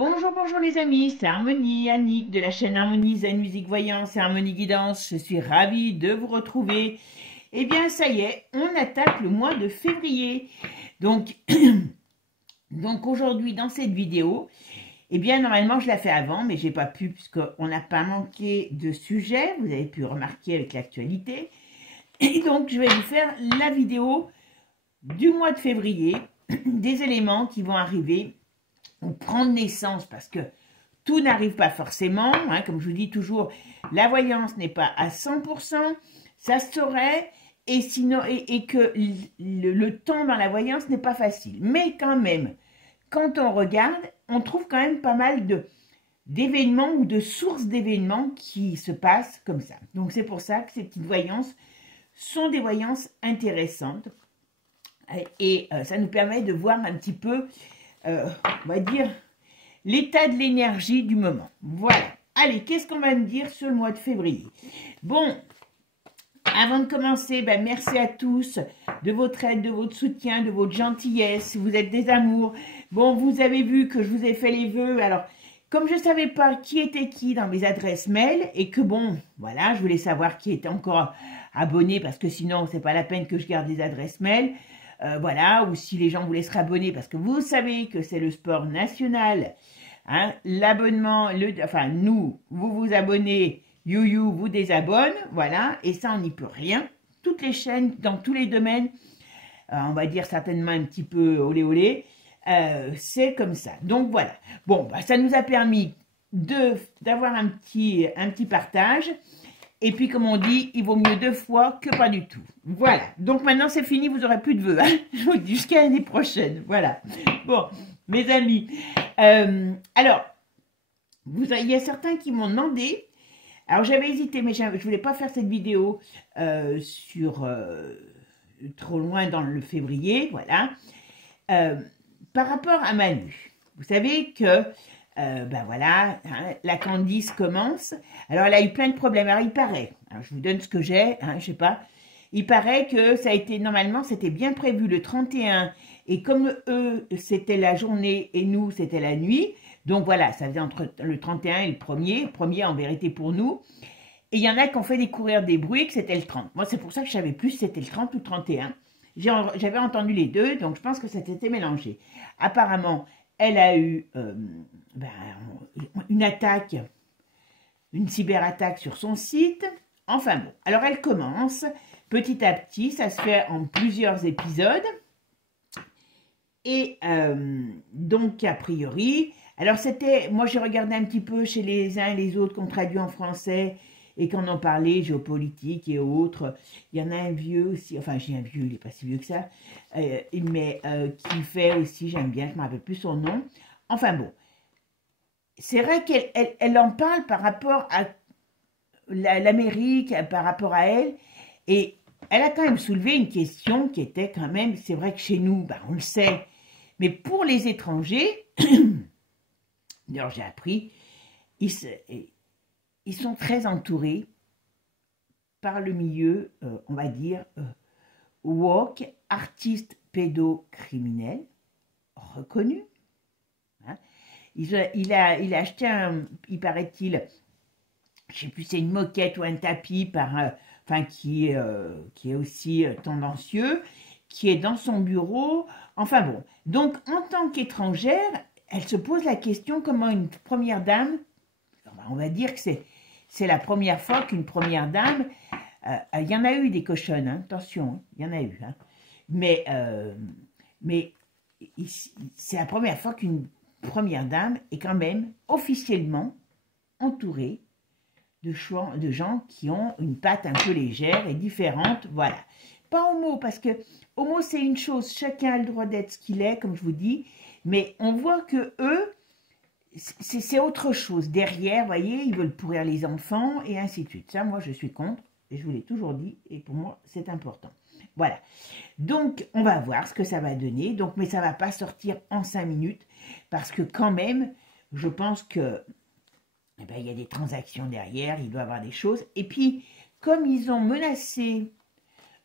Bonjour, bonjour les amis, c'est Harmonie, Annick de la chaîne Harmonie Zen Musique Voyance et Harmonie Guidance. Je suis ravie de vous retrouver. Eh bien, ça y est, on attaque le mois de février. Donc, aujourd'hui, dans cette vidéo, eh bien, normalement, je la fais avant, mais j'ai pas pu puisqu'on n'a pas manqué de sujet. Vous avez pu remarquer avec l'actualité. Et donc, je vais vous faire la vidéo du mois de février, des éléments qui vont arriver ou prendre naissance, parce que tout n'arrive pas forcément, hein, comme je vous dis toujours, la voyance n'est pas à 100%, ça se saurait, et, sinon, et que le temps dans la voyance n'est pas facile. Mais quand même, quand on regarde, on trouve quand même pas mal d'événements ou de sources d'événements qui se passent comme ça. Donc c'est pour ça que ces petites voyances sont des voyances intéressantes, et ça nous permet de voir un petit peu on va dire, l'état de l'énergie du moment. Voilà. Allez, qu'est-ce qu'on va me dire sur le mois de février? Bon, avant de commencer, ben, merci à tous de votre aide, de votre soutien, de votre gentillesse. Vous êtes des amours. Bon, vous avez vu que je vous ai fait les vœux. Alors, comme je ne savais pas qui était qui dans mes adresses mail et que bon, voilà, je voulais savoir qui était encore abonné parce que sinon, c'est pas la peine que je garde des adresses mail. Voilà, ou si les gens voulaient se rabonner, parce que vous savez que c'est le sport national, hein, l'abonnement, enfin nous, vous vous abonnez, you vous désabonne, voilà, et ça on n'y peut rien. Toutes les chaînes, dans tous les domaines, on va dire certainement un petit peu olé olé, c'est comme ça. Donc voilà, bon, bah, ça nous a permis d'avoir un petit partage. Et puis, comme on dit, il vaut mieux 2 fois que pas du tout. Voilà. Donc, maintenant, c'est fini. Vous n'aurez plus de vœux. Hein, je vous dis jusqu'à l'année prochaine. Voilà. Bon, mes amis. Alors, il y a certains qui m'ont demandé. Alors, j'avais hésité, mais je ne voulais pas faire cette vidéo sur trop loin dans le février. Voilà. Par rapport à Manu. Vous savez que ben voilà, hein, la Candice commence. Alors, elle a eu plein de problèmes. Alors, il paraît, alors je vous donne ce que j'ai, hein, je sais pas. Il paraît que ça a été, normalement, c'était bien prévu le 31. Et comme eux, c'était la journée et nous, c'était la nuit. Donc, voilà, ça faisait entre le 31 et le 1er. Le 1er, en vérité, pour nous. Et il y en a qui ont fait découvrir des bruits que c'était le 30. Moi, c'est pour ça que je savais plus si c'était le 30 ou le 31. J'avais entendu les deux, donc je pense que ça s'était mélangé. Apparemment, elle a eu une attaque, une cyberattaque sur son site. Enfin bon, alors elle commence petit à petit, ça se fait en plusieurs épisodes. Et donc, a priori, alors c'était, moi j'ai regardé un petit peu chez les uns et les autres qu'on traduit en français et qu'on en parlait, géopolitique et autres. Il y en a un vieux aussi, enfin j'ai un vieux, il n'est pas si vieux que ça, mais qui fait aussi, j'aime bien, je ne me rappelle plus son nom. Enfin bon, c'est vrai qu'elle en parle par rapport à l'Amérique, par rapport à elle, et elle a quand même soulevé une question qui était quand même, c'est vrai que chez nous, ben, on le sait, mais pour les étrangers, d'ailleurs j'ai appris, ils sont très entourés par le milieu, on va dire, woke, artiste pédocriminel, reconnu. Hein. Il a acheté il paraît-il, je ne sais plus, c'est une moquette ou un tapis qui est aussi tendancieux, qui est dans son bureau. Enfin bon, donc en tant qu'étrangère, elle se pose la question comment une première dame, on va dire que c'est la première fois qu'une première dame, il y en a eu des cochonnes, hein, attention, hein, il y en a eu, hein, mais c'est la première fois qu'une première dame est quand même officiellement entourée de gens qui ont une patte un peu légère et différente, voilà. Pas homo, parce que homo c'est une chose, chacun a le droit d'être ce qu'il est, comme je vous dis, mais on voit que eux, c'est autre chose. Derrière, vous voyez, ils veulent pourrir les enfants et ainsi de suite. Ça, moi, je suis contre, et je vous l'ai toujours dit, et pour moi, c'est important. Voilà. Donc, on va voir ce que ça va donner, donc, mais ça ne va pas sortir en 5 minutes, parce que quand même, je pense que eh ben, il y a des transactions derrière, il doit y avoir des choses. Et puis, comme ils ont menacé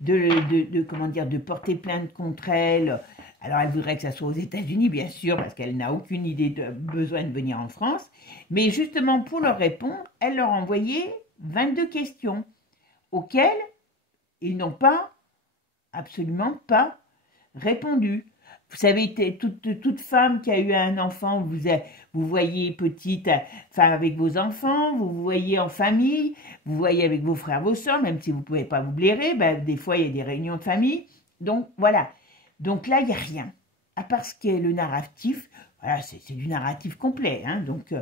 comment dire, de porter plainte contre elle. Alors, elle voudrait que ça soit aux États-Unis, bien sûr, parce qu'elle n'a aucune idée de besoin de venir en France. Mais justement, pour leur répondre, elle leur a envoyé 22 questions auxquelles ils n'ont pas, absolument pas, répondu. Vous savez, toute femme qui a eu un enfant, vous voyez petite, enfin avec vos enfants, vous voyez en famille, vous voyez avec vos frères, vos soeurs, même si vous ne pouvez pas vous blairer, ben, des fois il y a des réunions de famille. Donc voilà. Donc là, il n'y a rien. À part ce qui est le narratif, voilà, c'est du narratif complet. Hein, donc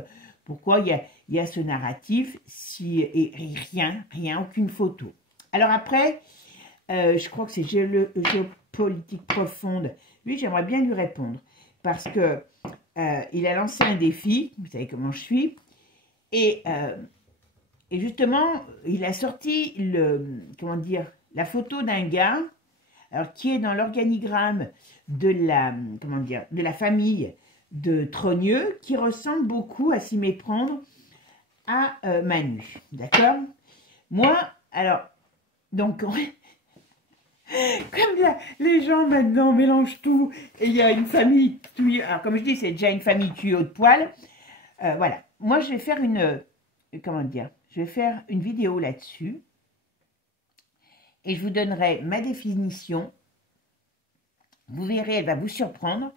pourquoi il y a ce narratif et rien, aucune photo. Alors après, je crois que c'est géopolitique profonde. Lui, j'aimerais bien lui répondre parce que il a lancé un défi. Vous savez comment je suis. Et justement, il a sorti comment dire, la photo d'un gars, alors qui est dans l'organigramme de la famille de Trogneux, qui ressemble beaucoup, à s'y méprendre, à Manu. D'accord? Moi, alors, donc, comme les gens maintenant mélangent tout, et il y a une famille tuyau, alors comme je dis, c'est déjà une famille tuyau de poil, voilà. Moi, je vais faire comment dire, je vais faire une vidéo là-dessus, et je vous donnerai ma définition. Vous verrez, elle va vous surprendre,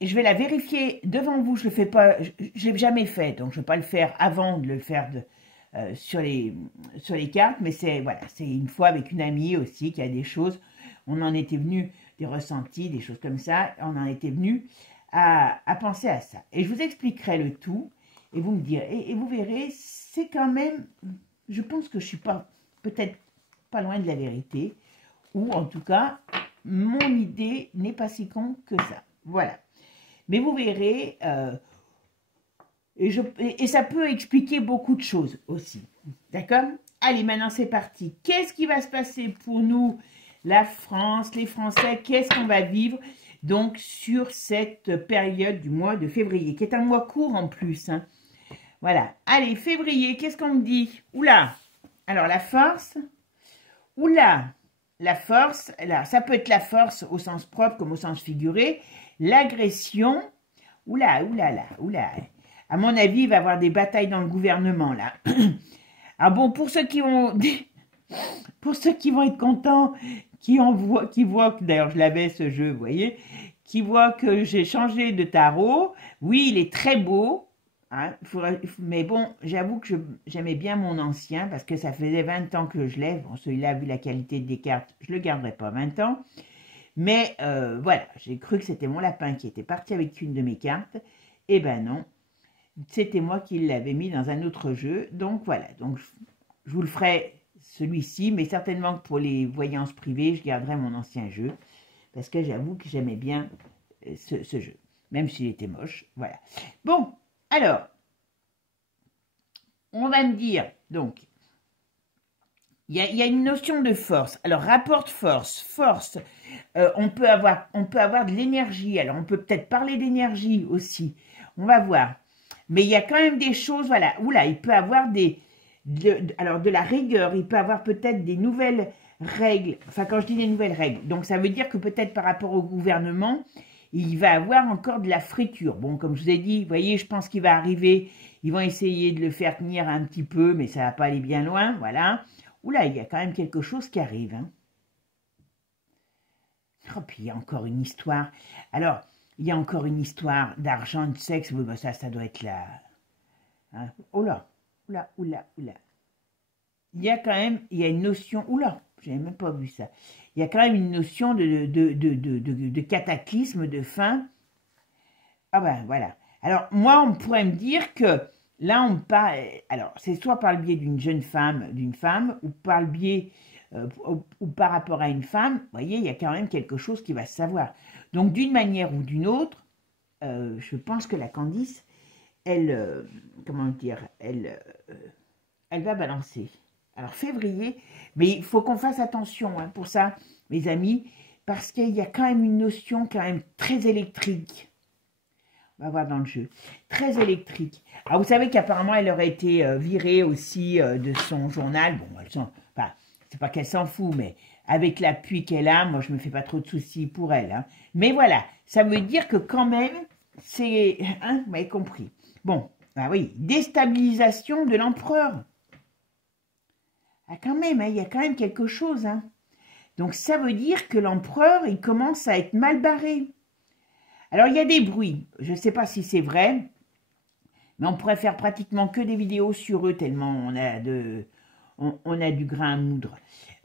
et je vais la vérifier devant vous. Je le fais pas, je l'ai jamais fait, donc je ne vais pas le faire avant de le faire sur les cartes, mais c'est voilà, c'est une fois avec une amie aussi qui a des choses, on en était venu, des ressentis, des choses comme ça, on en était venu à penser à ça. Et je vous expliquerai le tout, et vous me direz, et vous verrez, c'est quand même, je pense que je suis peut-être pas loin de la vérité, ou en tout cas, mon idée n'est pas si con que ça. Voilà. Mais vous verrez, et ça peut expliquer beaucoup de choses aussi. D'accord? Allez, maintenant c'est parti. Qu'est-ce qui va se passer pour nous, la France, les Français? Qu'est-ce qu'on va vivre donc sur cette période du mois de février, qui est un mois court en plus. Hein. Voilà. Allez, février, qu'est-ce qu'on me dit? Oula! Alors, la force. Oula! La force, là, ça peut être la force au sens propre comme au sens figuré. L'agression. Oula, oula, oula. À mon avis, il va y avoir des batailles dans le gouvernement, là. Ah bon, pour ceux qui vont être contents, qui voient que, d'ailleurs, je l'avais ce jeu, vous voyez, qui voient que j'ai changé de tarot. Oui, il est très beau, hein, mais bon, j'avoue que j'aimais bien mon ancien, parce que ça faisait 20 ans que je l'ai. Bon, celui-là, vu la qualité des cartes, je ne le garderai pas 20 ans. Mais voilà, j'ai cru que c'était mon lapin qui était parti avec une de mes cartes. Eh ben non. C'était moi qui l'avais mis dans un autre jeu. Donc voilà, donc je vous le ferai celui-ci, mais certainement que pour les voyances privées, je garderai mon ancien jeu. Parce que j'avoue que j'aimais bien ce jeu, même s'il était moche. Voilà. Bon, alors, on va me dire, donc, il y a une notion de force. Alors, rapport de force, on peut avoir de l'énergie. Alors, on peut peut-être parler d'énergie aussi. On va voir. Mais il y a quand même des choses, voilà. Oula, il peut avoir alors de la rigueur. Il peut avoir peut-être des nouvelles règles. Enfin, quand je dis des nouvelles règles, donc ça veut dire que peut-être par rapport au gouvernement, il va avoir encore de la friture. Bon, comme je vous ai dit, vous voyez, je pense qu'il va arriver. Ils vont essayer de le faire tenir un petit peu, mais ça ne va pas aller bien loin, voilà. Oula, il y a quand même quelque chose qui arrive. Hein. Oh, puis il y a encore une histoire. Alors, il y a encore une histoire d'argent, de sexe. Oui, ben ça doit être là. Hein. Oula. Il y a une notion. Oula, je n'avais même pas vu ça. Il y a quand même une notion de cataclysme, de fin. Ah ben voilà. Alors, moi, on pourrait me dire que là, on parle. Alors, c'est soit par le biais d'une jeune femme, ou par le biais. Ou par rapport à une femme, vous voyez, il y a quand même quelque chose qui va se savoir. Donc, d'une manière ou d'une autre, je pense que la Candice, elle, comment dire, elle va balancer. Alors, février, mais il faut qu'on fasse attention hein, pour ça, mes amis, parce qu'il y a quand même une notion quand même très électrique. On va voir dans le jeu. Très électrique. Alors, vous savez qu'apparemment, elle aurait été virée aussi de son journal. Bon, c'est pas qu'elle s'en fout, mais avec l'appui qu'elle a, moi je me fais pas trop de soucis pour elle. Hein. Mais voilà, ça veut dire que quand même, c'est... Hein, vous m'avez compris. Bon, bah oui, déstabilisation de l'empereur. Ah quand même, hein, il y a quand même quelque chose. Hein. Donc ça veut dire que l'empereur, il commence à être mal barré. Alors il y a des bruits, je ne sais pas si c'est vrai, mais on pourrait faire pratiquement que des vidéos sur eux tellement on a du grain à moudre.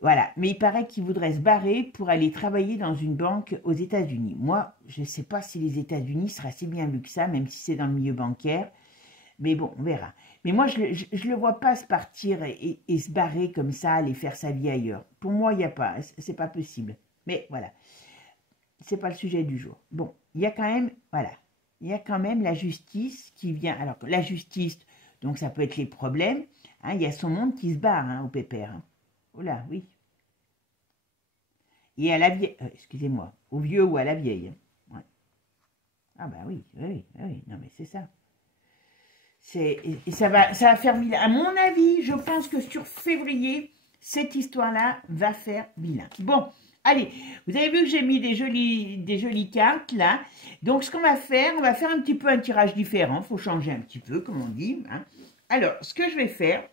Voilà, mais il paraît qu'il voudrait se barrer pour aller travailler dans une banque aux États-Unis. Moi, je ne sais pas si les États-Unis seraient assez bien vus que ça, même si c'est dans le milieu bancaire. Mais bon, on verra. Mais moi, je ne le vois pas se partir et se barrer comme ça, aller faire sa vie ailleurs. Pour moi, il n'y a pas, c'est pas possible. Mais voilà, c'est pas le sujet du jour. Bon, il y a quand même, voilà, il y a quand même la justice qui vient. Alors, la justice, donc ça peut être les problèmes. Hein, il y a son monde qui se barre hein, au pépère. Hein. Oh là, oui. Et à la vieille, excusez-moi, au vieux ou à la vieille. Ouais. Ah bah oui, oui, oui, non mais c'est ça. Et ça va faire bilan. À mon avis, je pense que sur février, cette histoire-là va faire bilan. Bon, allez, vous avez vu que j'ai mis des jolies cartes là. Donc, ce qu'on va faire un petit peu un tirage différent. Il faut changer un petit peu, comme on dit. Hein. Alors, ce que je vais faire,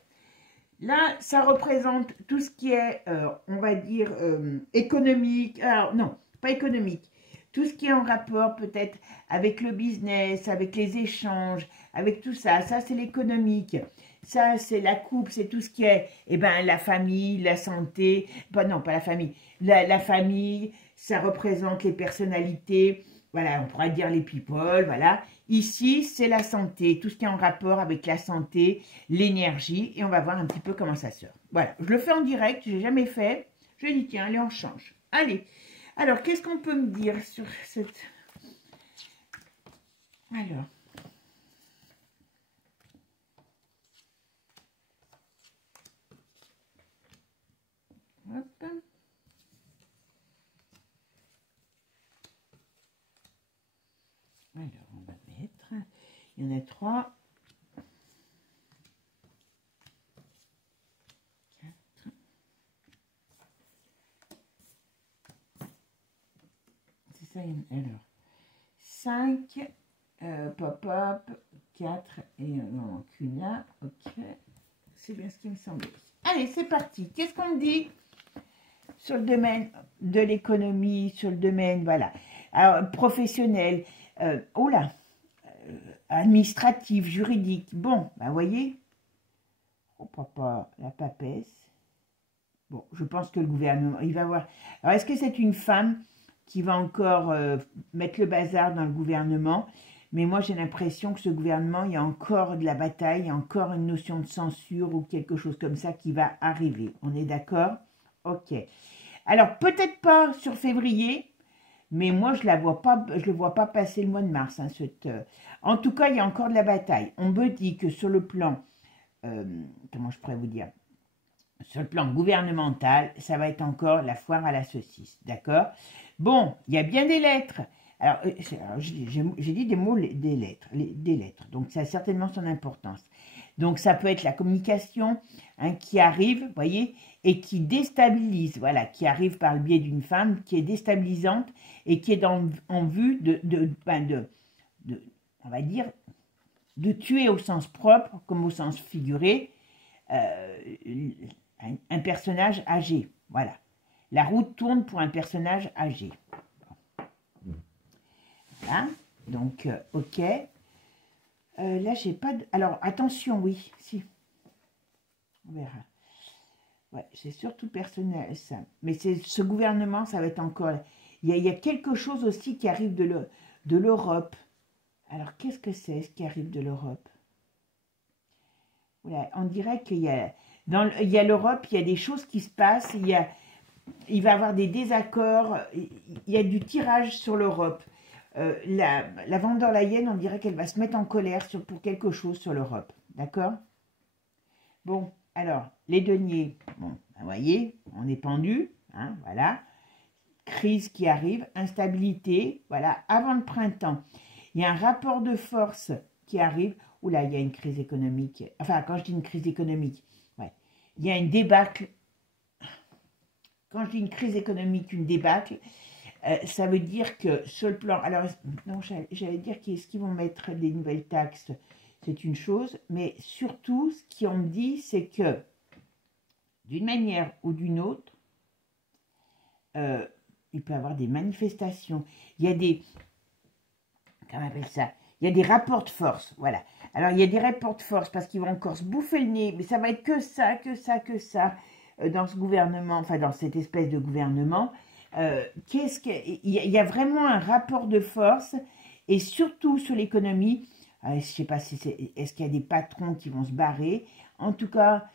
là, ça représente tout ce qui est, on va dire, économique. Alors, non, pas économique. Tout ce qui est en rapport peut-être avec le business, avec les échanges, avec tout ça. Ça, c'est l'économique. Ça, c'est la coupe, c'est tout ce qui est, eh ben, la famille, la santé. Non, pas la famille. La famille, ça représente les personnalités. Voilà, on pourrait dire les people, voilà. Ici, c'est la santé, tout ce qui est en rapport avec la santé, l'énergie. Et on va voir un petit peu comment ça sort. Voilà, je le fais en direct, je n'ai jamais fait. Je dis, tiens, allez, on change. Allez. Alors, qu'est-ce qu'on peut me dire sur cette... Alors... Hop. Alors, on va mettre... Il y en a 3. 4. C'est ça, alors... 5... pop-up, 4 et non, qu'une là, ok, c'est bien ce qui me semblait. Allez, c'est parti. Qu'est-ce qu'on me dit sur le domaine de l'économie, sur le domaine, voilà, alors, professionnel, oh là, administratif, juridique. Bon, bah voyez, oh papa, la papesse. Bon, je pense que le gouvernement, il va voir. Alors, est-ce que c'est une femme qui va encore mettre le bazar dans le gouvernement? Mais moi, j'ai l'impression que ce gouvernement, il y a encore de la bataille, il y a encore une notion de censure ou quelque chose comme ça qui va arriver. On est d'accord? Ok. Alors, peut-être pas sur février, mais moi, je le vois pas passer le mois de mars. Hein, En tout cas, il y a encore de la bataille. On me dit que sur le plan, comment je pourrais vous dire? Sur le plan gouvernemental, ça va être encore la foire à la saucisse. D'accord? Bon, il y a bien des lettres. Alors j'ai dit des mots, des lettres. Donc, ça a certainement son importance. Donc, ça peut être la communication hein, qui arrive, vous voyez, et qui déstabilise, voilà, qui arrive par le biais d'une femme, qui est déstabilisante et qui est en vue on va dire, de tuer au sens propre comme au sens figuré un personnage âgé. Voilà. La roue tourne pour un personnage âgé. Voilà, donc, ok. Là, j'ai pas de... Alors, attention, oui, si. On verra. Ouais, c'est surtout personnel, ça. Mais ce gouvernement, ça va être encore... Il y a quelque chose aussi qui arrive de l'Europe. Alors, qu'est-ce que c'est, ce qui arrive de l'Europe? Voilà, on dirait qu'il y a... il y a l'Europe, il y a des choses qui se passent, il va y avoir des désaccords, il y a du tirage sur l'Europe. La von der Leyen, on dirait qu'elle va se mettre en colère pour quelque chose sur l'Europe. D'accord? Bon, alors, les deniers, bon, vous voyez, on est pendu, hein, voilà. Crise qui arrive, instabilité, voilà, avant le printemps. Il y a un rapport de force qui arrive. Oula, il y a une crise économique. Enfin, quand je dis une crise économique, ouais, il y a une débâcle quand je dis une crise économique, une débâcle, ça veut dire que sur le plan... Alors, non, j'allais dire qu'est-ce qu'ils vont mettre des nouvelles taxes, c'est une chose, mais surtout, ce qu'on me dit, c'est que, d'une manière ou d'une autre, il peut y avoir des manifestations. Il y a des... Comment on appelle ça? Il y a des rapports de force, voilà. Alors, il y a des rapports de force parce qu'ils vont encore se bouffer le nez, mais ça va être que ça, dans ce gouvernement, enfin, dans cette espèce de gouvernement. Il y a vraiment un rapport de force, et surtout sur l'économie, je ne sais pas si est-ce qu'il y a des patrons qui vont se barrer. En tout cas,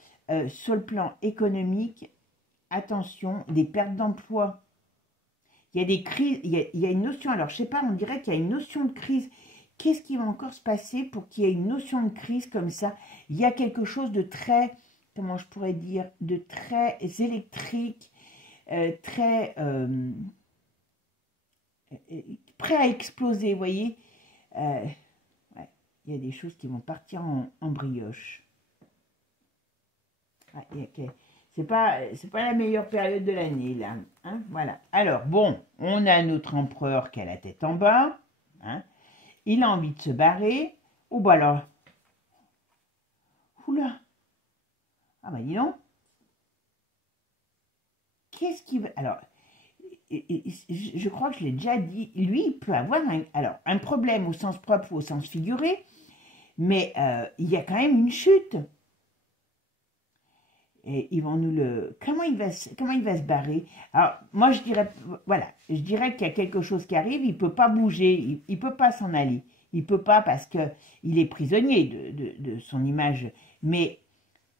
sur le plan économique, attention, des pertes d'emploi. Il y a des crises, il y a une notion, alors je ne sais pas, on dirait qu'il y a une notion de crise. Qu'est-ce qui va encore se passer pour qu'il y ait une notion de crise comme ça? Il y a quelque chose de très, comment je pourrais dire, de très électrique, très prêt à exploser, vous voyez. Ouais, il y a des choses qui vont partir en brioche. Ouais, c'est pas la meilleure période de l'année, là. Hein, voilà. Alors, bon, on a notre empereur qui a la tête en bas. Hein, il a envie de se barrer. Oh, bah alors. Oula. Ah, bah dis donc. Qu'est-ce qu'il veut? Alors, je crois que je l'ai déjà dit. Lui, il peut avoir un problème au sens propre ou au sens figuré. Mais il y a quand même une chute. Et ils vont nous le... Comment il va se barrer? Alors, moi, je dirais... Voilà, je dirais qu'il y a quelque chose qui arrive, il ne peut pas bouger, il ne peut pas s'en aller. Il ne peut pas parce qu'il est prisonnier de son image. Mais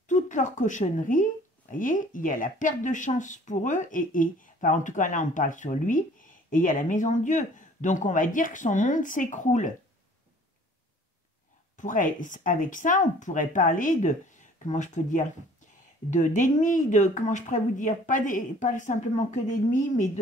toute leur cochonnerie, vous voyez, il y a la perte de chance pour eux, enfin, en tout cas, là, on parle sur lui, et il y a la maison de Dieu. Donc, on va dire que son monde s'écroule. Avec ça, on pourrait parler de... Comment je peux dire? D'ennemis, comment je pourrais vous dire, pas simplement que d'ennemis, mais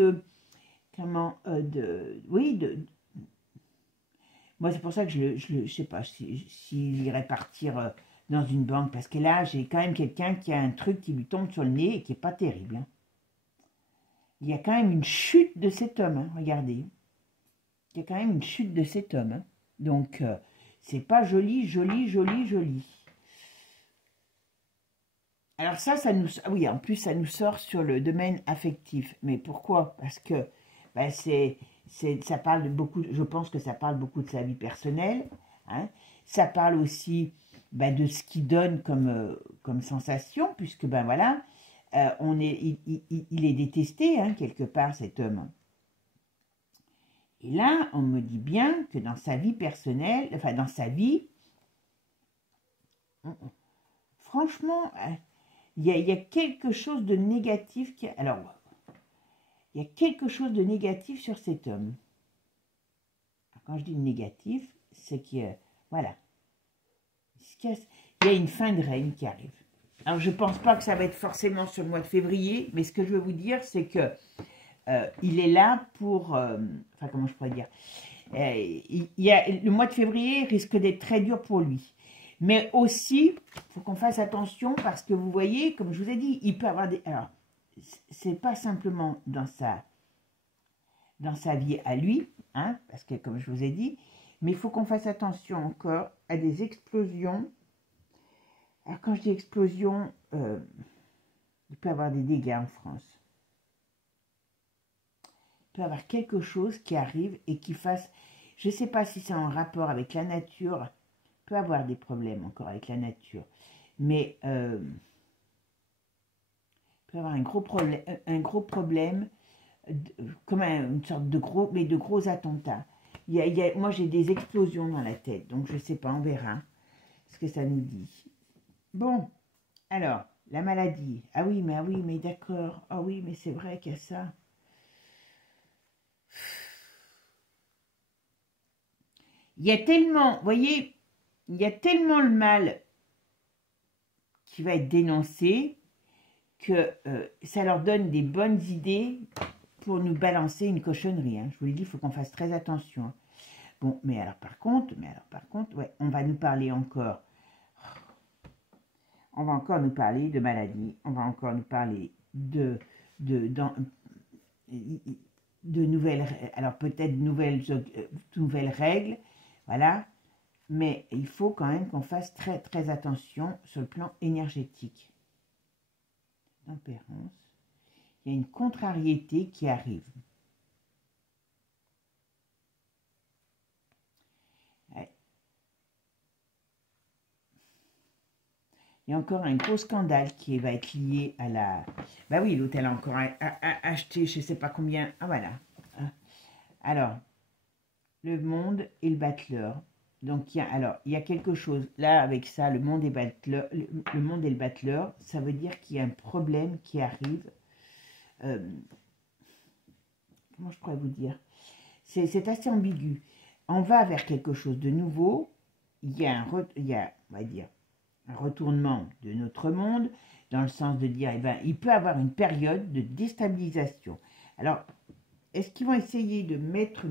moi c'est pour ça que je sais pas s'il irait partir dans une banque, parce que là j'ai quand même quelqu'un qui a un truc qui lui tombe sur le nez et qui est pas terrible. Hein. Il y a quand même une chute de cet homme, hein, regardez. Il y a quand même une chute de cet homme. Hein. Donc c'est pas joli. Alors ça nous... Oui, en plus, ça nous sort sur le domaine affectif. Mais pourquoi? Parce que ben, ça parle beaucoup... Je pense que ça parle beaucoup de sa vie personnelle. Hein. Ça parle aussi ben, de ce qu'il donne comme sensation, puisque, ben voilà, il est détesté, hein, quelque part, cet homme. Et là, on me dit bien que dans sa vie personnelle, enfin, dans sa vie, franchement... Il y a quelque chose de négatif alors, il y a quelque chose de négatif sur cet homme. Alors, quand je dis négatif, c'est que, voilà, il y a une fin de règne qui arrive. Alors, je ne pense pas que ça va être forcément sur le mois de février, mais ce que je veux vous dire, c'est que il est là pour, enfin, comment je pourrais dire, le mois de février risque d'être très dur pour lui. Mais aussi, il faut qu'on fasse attention parce que vous voyez, comme je vous ai dit, il peut avoir des... Alors, c'est pas simplement dans sa vie à lui, hein, parce que comme je vous ai dit, mais il faut qu'on fasse attention encore à des explosions. Alors, quand je dis explosion, il peut y avoir des dégâts en France. Il peut y avoir quelque chose qui arrive et qui fasse... Je ne sais pas si c'est en rapport avec la nature... peut avoir des problèmes encore avec la nature, mais il peut avoir un gros problème comme une sorte de gros attentats. Moi j'ai des explosions dans la tête, donc je ne sais pas, on verra ce que ça nous dit. Bon, alors, la maladie, ah oui, mais d'accord, ah oui, mais c'est vrai qu'il y a ça. Il y a tellement, vous voyez, il y a tellement le mal qui va être dénoncé que ça leur donne des bonnes idées pour nous balancer une cochonnerie. Hein. Je vous l'ai dit, il faut qu'on fasse très attention. Hein. Bon, mais alors par contre, ouais, on va nous parler encore. On va encore nous parler de maladies. On va encore nous parler de de nouvelles, alors peut-être nouvelles règles, voilà, mais il faut quand même qu'on fasse très très attention sur le plan énergétique. Tempérance, il y a une contrariété qui arrive. Il y a encore un gros scandale qui va être lié à la... Bah oui, l'hôtel a encore acheté je ne sais pas combien. Ah voilà. Alors, le monde et le battleur. Donc, il y a quelque chose. Là, avec ça, le monde et le monde et le battleur, ça veut dire qu'il y a un problème qui arrive. Comment je pourrais vous dire? C'est assez ambigu. On va vers quelque chose de nouveau. Il y a, on va dire, un retournement de notre monde, dans le sens de dire, eh ben, il peut avoir une période de déstabilisation. Alors, est-ce qu'ils vont essayer de mettre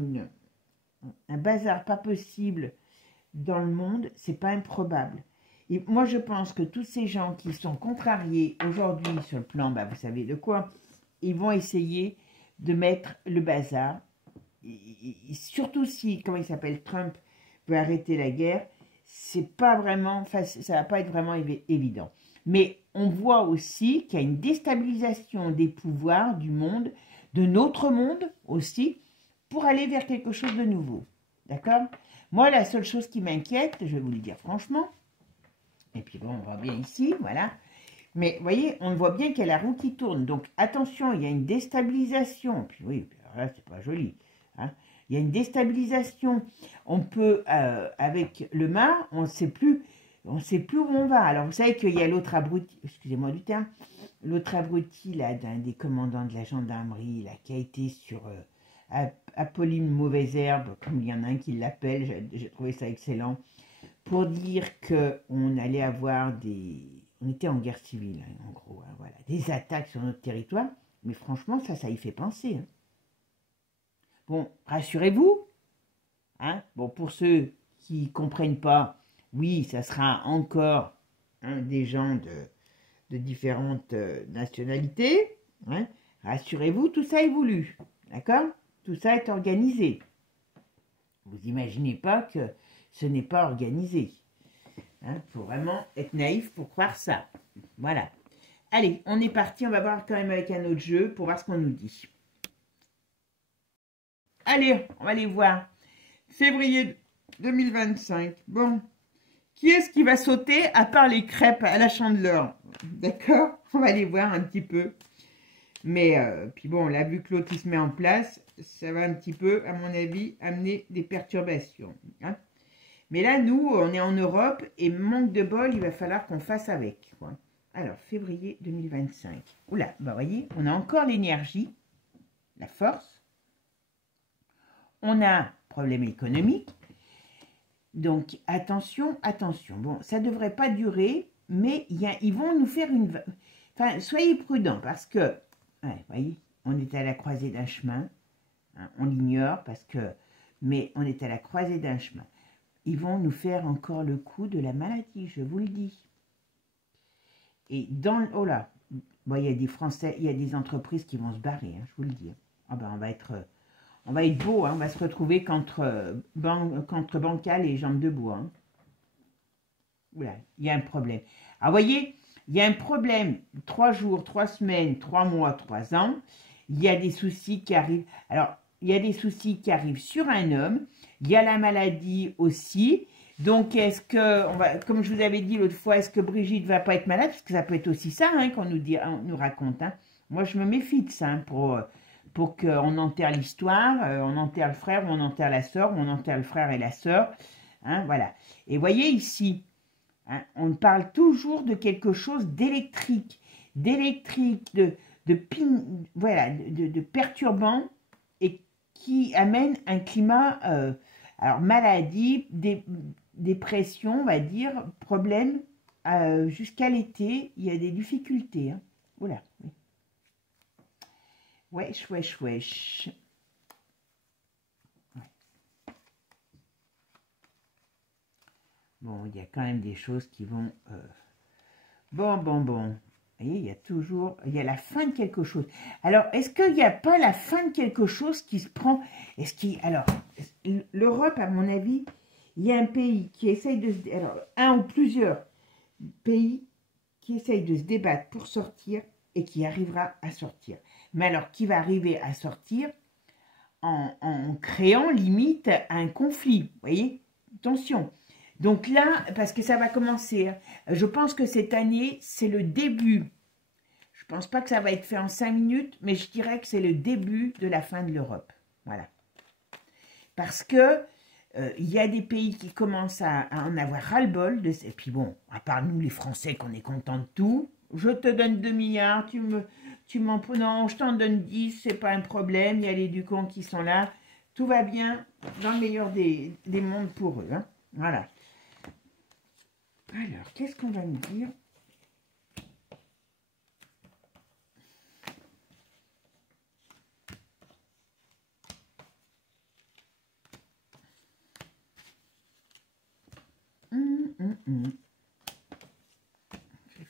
un bazar pas possible dans le monde? C'est pas improbable. Et moi, je pense que tous ces gens qui sont contrariés aujourd'hui sur le plan, bah, vous savez de quoi, ils vont essayer de mettre le bazar. Et surtout si, comment il s'appelle, Trump veut arrêter la guerre, c'est pas vraiment, ça va pas être vraiment évident. Mais on voit aussi qu'il y a une déstabilisation des pouvoirs du monde, de notre monde aussi, pour aller vers quelque chose de nouveau. D'accord? Moi, la seule chose qui m'inquiète, je vais vous le dire franchement, et puis bon, on voit bien ici, voilà. Mais vous voyez, on voit bien qu'il y a la roue qui tourne. Donc attention, il y a une déstabilisation. Puis oui, là, c'est pas joli. Hein. Il y a une déstabilisation. On peut, avec le mât, on ne sait plus où on va. Alors vous savez qu'il y a l'autre abruti, excusez-moi du terme, l'autre abruti là, d'un des commandants de la gendarmerie là, qui a été sur Apolline Mauvaise Herbe, comme il y en a un qui l'appelle, j'ai trouvé ça excellent, pour dire qu'on allait avoir on était en guerre civile, hein, en gros, hein, voilà, des attaques sur notre territoire, mais franchement, ça y fait penser. Hein. Bon, rassurez-vous, hein, bon, pour ceux qui ne comprennent pas, oui, ça sera encore des gens de différentes nationalités, hein, rassurez-vous, tout ça est voulu, d'accord? Tout ça est organisé. Vous imaginez pas que ce n'est pas organisé. Il faut vraiment être naïf pour croire ça. Voilà. Allez, on est parti. On va voir quand même avec un autre jeu pour voir ce qu'on nous dit. Allez, on va aller voir. Février 2025. Bon. Qui est-ce qui va sauter à part les crêpes à la Chandeleur? D'accord? On va aller voir un petit peu. Mais, puis bon, là, vu que l'autre il se met en place, ça va un petit peu, à mon avis, amener des perturbations. Hein. Mais là, nous, on est en Europe et manque de bol, il va falloir qu'on fasse avec. Quoi. Alors, février 2025. Oula, bah voyez, on a encore l'énergie, la force. On a problème économique. Donc, attention, attention. Bon, ça ne devrait pas durer, mais ils vont nous faire une... Enfin, soyez prudents parce que, ouais, voyez, on est à la croisée d'un chemin. Hein, on l'ignore parce que... Mais on est à la croisée d'un chemin. Ils vont nous faire encore le coup de la maladie, je vous le dis. Et dans... Oh là, bon, il y a des Français, il y a des entreprises qui vont se barrer, hein, je vous le dis. Ah ben, on va être beau, hein, on va se retrouver contre bancal et jambes de bois. Hein. Oula, il y a un problème. Alors, voyez, il y a un problème, 3 jours, 3 semaines, 3 mois, 3 ans. Il y a des soucis qui arrivent. Alors, il y a des soucis qui arrivent sur un homme. Il y a la maladie aussi. Donc, est-ce que, comme je vous avais dit l'autre fois, est-ce que Brigitte ne va pas être malade? Parce que ça peut être aussi ça hein, qu'on nous raconte. Hein. Moi, je me méfie de ça hein, pour qu'on enterre l'histoire, on enterre le frère, ou on enterre la sœur, ou on enterre le frère et la sœur. Hein, voilà. Et voyez ici, hein, on parle toujours de quelque chose d'électrique, voilà, de perturbant et qui amène un climat, alors maladie, dépression, on va dire, problème, jusqu'à l'été, il y a des difficultés. Hein. Voilà. Wesh, wesh, wesh. Ouais. Bon, il y a quand même des choses qui vont... Bon. Vous voyez, il y a toujours, il y a la fin de quelque chose. Alors, est-ce qu'il n'y a pas la fin de quelque chose qui se prend? Alors, l'Europe, à mon avis, il y a un pays qui essaye de se... Alors, un ou plusieurs pays qui essayent de se débattre pour sortir et qui arrivera à sortir. Mais alors, qui va arriver à sortir en créant limite un conflit? Vous voyez? Attention. Donc là, parce que ça va commencer, hein, je pense que cette année, c'est le début. Je ne pense pas que ça va être fait en 5 minutes, mais je dirais que c'est le début de la fin de l'Europe. Voilà. Parce que il y a des pays qui commencent à en avoir ras-le-bol. Et puis bon, à part nous les Français qu'on est contents de tout, je te donne 2 milliards, non, je t'en donne 10, c'est pas un problème, il y a les Ducons qui sont là, tout va bien, dans le meilleur des mondes pour eux. Hein. Voilà. Alors, qu'est-ce qu'on va me dire?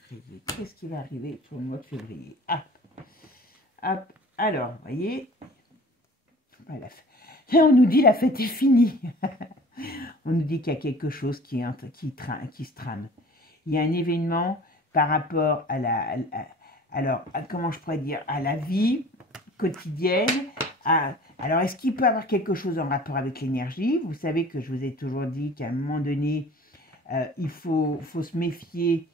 Février. Qu'est-ce qui va arriver sur le mois de février? Hop. Hop. Alors, vous voyez, là, on nous dit la fête est finie. On nous dit qu'il y a quelque chose qui se trame. Il y a un événement par rapport à comment je pourrais dire, à la vie quotidienne. Alors, est-ce qu'il peut y avoir quelque chose en rapport avec l'énergie? Vous savez que je vous ai toujours dit qu'à un moment donné, il faut se méfier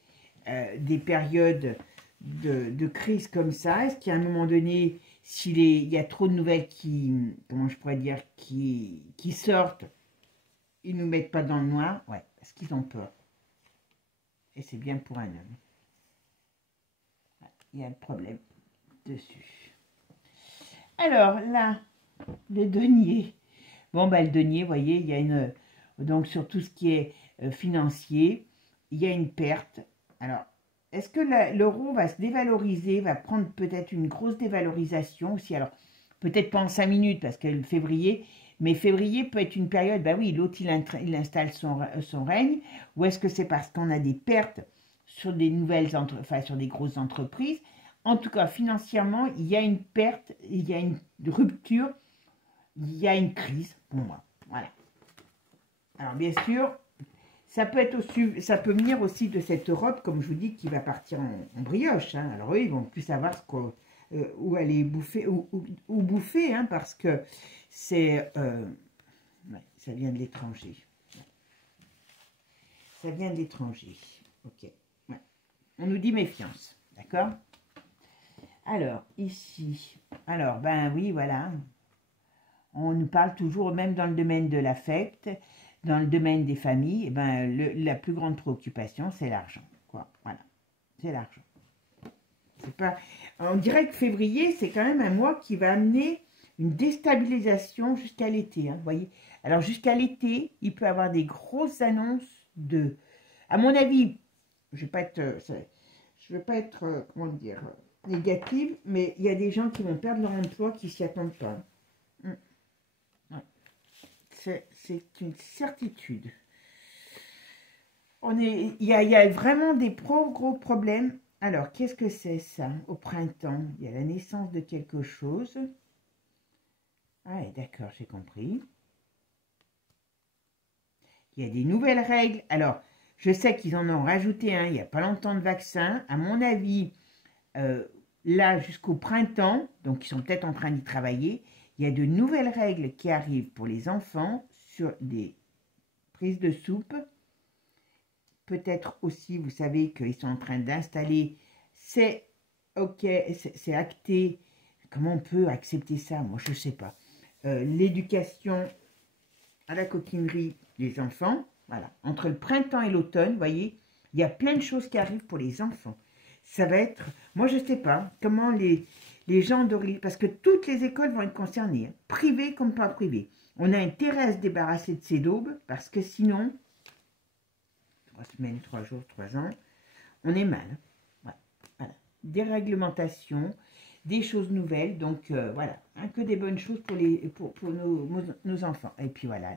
des périodes de crise comme ça. Est-ce qu'à un moment donné, s'il y a trop de nouvelles comment je pourrais dire, qui sortent, ils ne nous mettent pas dans le noir? Ouais, parce qu'ils ont peur. Et c'est bien pour un homme. Il y a un problème dessus. Alors là, le denier. Bon, ben, le denier, vous voyez, il y a une... Donc, sur tout ce qui est financier, il y a une perte. Alors, est-ce que l'euro va se dévaloriser, va prendre peut-être une grosse dévalorisation aussi? Alors, peut-être pas en 5 minutes, parce que le février... Mais février peut être une période, ben oui, l'autre il installe son règne, ou est-ce que c'est parce qu'on a des pertes sur des sur des grosses entreprises? En tout cas, financièrement, il y a une perte, il y a une rupture, il y a une crise pour moi. Voilà. Alors bien sûr, ça peut venir aussi de cette Europe, comme je vous dis, qui va partir en brioche. Hein. Alors eux, ils vont plus savoir où aller bouffer, où bouffer, hein, parce que c'est... ouais, ça vient de l'étranger. Ça vient de l'étranger. Ok. Ouais. On nous dit méfiance. D'accord? Alors, ici. Alors, ben oui, voilà. On nous parle toujours, même dans le domaine de l'affect, dans le domaine des familles, eh ben, la plus grande préoccupation, c'est l'argent. Quoi. Voilà. C'est l'argent. C'est pas... On dirait que février, c'est quand même un mois qui va amener une déstabilisation jusqu'à l'été. Hein, vous voyez. Alors, jusqu'à l'été, il peut y avoir des grosses annonces de... À mon avis, je ne vais pas être comment dire, négative, mais il y a des gens qui vont perdre leur emploi qui ne s'y attendent pas. Ouais. C'est une certitude. Il y a vraiment des gros problèmes. Alors, qu'est-ce que c'est ça? Au printemps, il y a la naissance de quelque chose. Ah, d'accord, j'ai compris. Il y a des nouvelles règles. Alors, je sais qu'ils en ont rajouté un il n'y a pas longtemps de vaccin. À mon avis, là, jusqu'au printemps, donc ils sont peut-être en train d'y travailler, il y a de nouvelles règles qui arrivent pour les enfants sur des prises de soupe. Peut-être aussi, vous savez qu'ils sont en train d'installer, c'est ok, c'est acté. Comment on peut accepter ça? Moi, je ne sais pas. L'éducation à la coquinerie des enfants, voilà. Entre le printemps et l'automne, vous voyez, il y a plein de choses qui arrivent pour les enfants. Ça va être, moi, je ne sais pas comment les gens d'origine, parce que toutes les écoles vont être concernées, hein, privées comme pas privées. On a intérêt à se débarrasser de ces daubes, parce que sinon... 3 semaines, 3 jours, 3 ans, on est mal. Voilà. Des réglementations, des choses nouvelles, donc voilà, hein, que des bonnes choses pour nos enfants. Et puis voilà.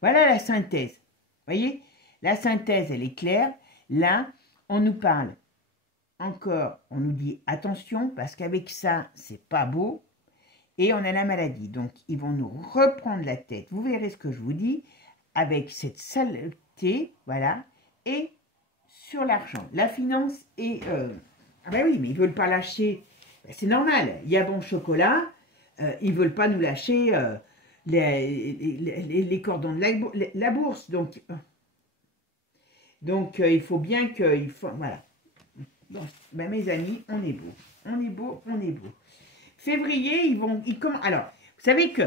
Voilà la synthèse. Vous voyez, la synthèse, elle est claire. Là, on nous parle encore, on nous dit attention, parce qu'avec ça, c'est pas beau, et on a la maladie. Donc, ils vont nous reprendre la tête. Vous verrez ce que je vous dis, avec cette saleté, voilà, et sur l'argent. La finance et... ah ben oui, mais ils veulent pas lâcher. Ben c'est normal, il y a bon chocolat, ils veulent pas nous lâcher les cordons de la bourse. Donc il faut bien que... voilà. Donc, ben mes amis, on est beau. On est beau, on est beau. Février, alors, vous savez que,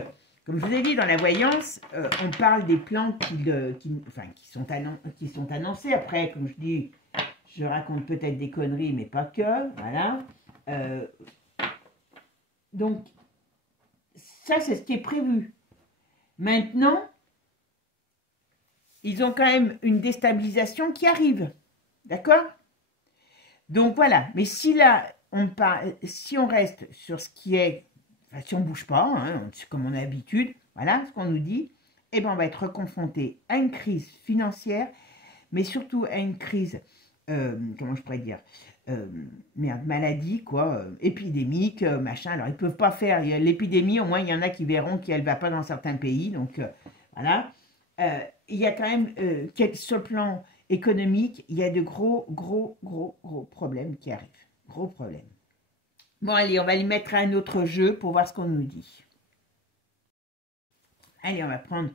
comme je vous ai dit dans la voyance, on parle des plans qui sont annoncés. Après, comme je dis, je raconte peut-être des conneries, mais pas que. Voilà. Donc, ça, c'est ce qui est prévu. Maintenant, ils ont quand même une déstabilisation qui arrive. D'accord? Donc, voilà. Mais si là, si on reste sur ce qui est, enfin, si on ne bouge pas, hein, comme on a l'habitude, voilà ce qu'on nous dit, eh ben, on va être confronté à une crise financière, mais surtout à une crise, comment je pourrais dire, maladie, quoi, épidémique, machin. Alors, ils ne peuvent pas faire l'épidémie, au moins, il y en a qui verront qu'elle ne va pas dans certains pays, donc, voilà. Il y a quand même, sur le plan économique, il y a de gros problèmes qui arrivent. Gros problème. Bon, allez, on va les mettre à un autre jeu pour voir ce qu'on nous dit. Allez, on va prendre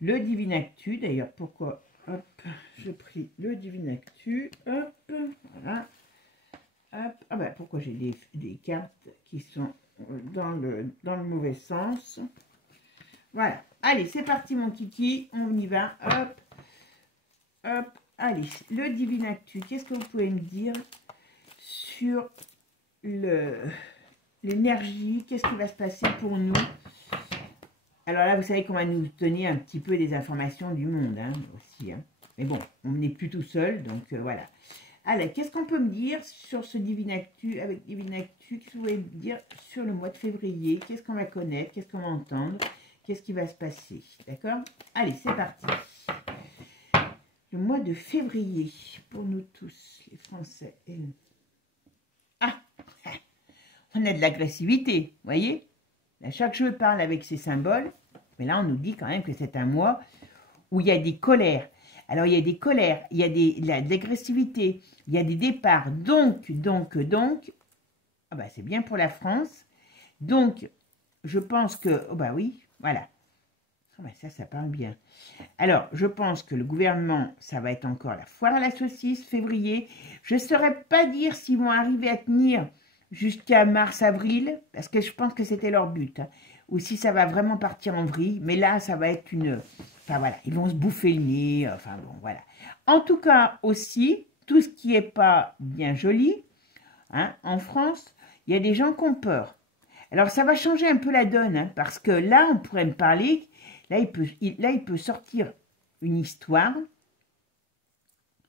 le Divinactu. D'ailleurs, pourquoi? Hop, je pris le Divinactu. Hop, voilà. Hop, ah ben, pourquoi j'ai des cartes qui sont dans le mauvais sens. Voilà. Allez, c'est parti, mon kiki. On y va. Hop, hop. Allez, le Divinactu. Qu'est-ce que vous pouvez me dire sur l'énergie, qu'est-ce qui va se passer pour nous? Alors là, vous savez qu'on va nous donner un petit peu des informations du monde, hein, aussi. Hein. Mais bon, on n'est plus tout seul, donc voilà. Alors, qu'est-ce qu'on peut me dire sur ce Divinactu, avec Divinactu? Qu'est-ce que vous pouvez me dire sur le mois de février? Qu'est-ce qu'on va connaître? Qu'est-ce qu'on va entendre? Qu'est-ce qui va se passer? D'accord? Allez, c'est parti. Le mois de février, pour nous tous, les Français et nous. Ah, on a de l'agressivité, vous voyez? À chaque jeu parle avec ses symboles, mais là on nous dit quand même que c'est un mois où il y a des colères. Alors il y a des colères, il y a de l'agressivité, il y a des départs. Donc, ah bah, c'est bien pour la France. Donc, je pense que, oh bah oui, voilà. Ah bah ça parle bien. Alors, je pense que le gouvernement, ça va être encore la foire à la saucisse, février. Je ne saurais pas dire s'ils vont arriver à tenir jusqu'à mars-avril, parce que je pense que c'était leur but. Hein, ou si ça va vraiment partir en vrille. Mais là, ça va être une... Enfin, voilà, ils vont se bouffer le nez. Enfin, bon, voilà. En tout cas, aussi, tout ce qui n'est pas bien joli, hein, en France, il y a des gens qui ont peur. Alors, ça va changer un peu la donne, hein, parce que là, on pourrait me parler... Là, il peut sortir une histoire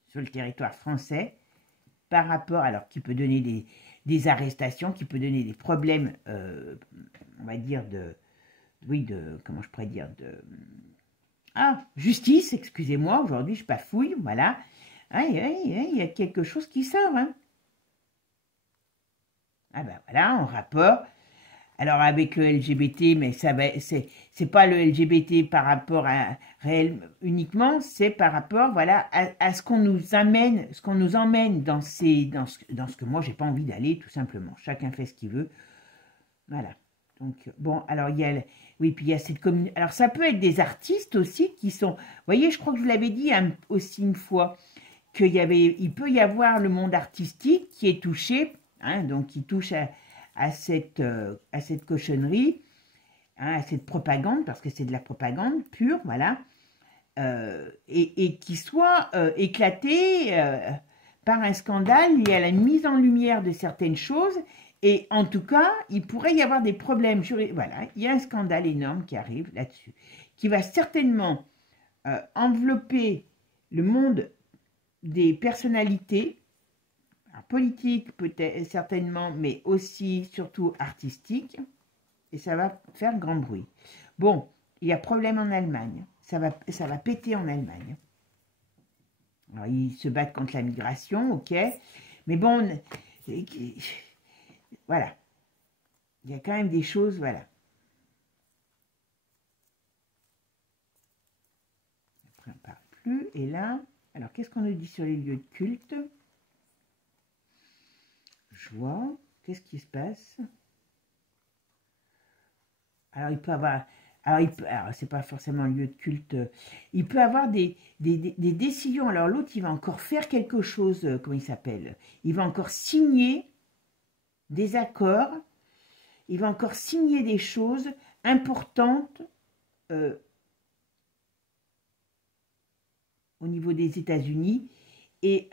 sur le territoire français par rapport, alors qui peut donner des arrestations, qui peut donner des problèmes, on va dire comment je pourrais dire, justice, excusez-moi, aujourd'hui je bafouille, voilà. Il y a quelque chose qui sort, hein. Ah ben voilà, en rapport... Alors avec le LGBT, mais c'est pas le LGBT par rapport à réel uniquement, c'est par rapport, voilà, à ce qu'on nous amène, ce qu'on nous emmène dans ce que moi j'ai pas envie d'aller, tout simplement. Chacun fait ce qu'il veut, voilà. Donc bon, alors il y a, oui, puis il y a cette communauté. Alors ça peut être des artistes aussi qui sont, vous voyez, je crois que je vous l'avais dit aussi une fois il peut y avoir le monde artistique qui est touché, hein, donc qui touche à cette cochonnerie, hein, à cette propagande, parce que c'est de la propagande pure, voilà, et qui soit éclaté par un scandale lié à la mise en lumière de certaines choses, et en tout cas, il pourrait y avoir des problèmes. Voilà, il y a un scandale énorme qui arrive là-dessus, qui va certainement envelopper le monde des personnalités, politique peut-être certainement, mais aussi surtout artistique, et ça va faire grand bruit. Bon, il y a problème en Allemagne, ça va péter en Allemagne. Alors, ils se battent contre la migration, ok, mais bon, Voilà. Il y a quand même des choses, voilà. Après, on ne parle plus. Et là, alors, qu'est-ce qu'on nous dit sur les lieux de culte? Joie. Qu'est-ce qui se passe? Alors, il peut avoir... Alors, c'est pas forcément un lieu de culte. Il peut avoir des décisions. Alors, l'autre, il va encore faire quelque chose. Comment il s'appelle? Il va encore signer des accords. Il va encore signer des choses importantes au niveau des États-Unis. Et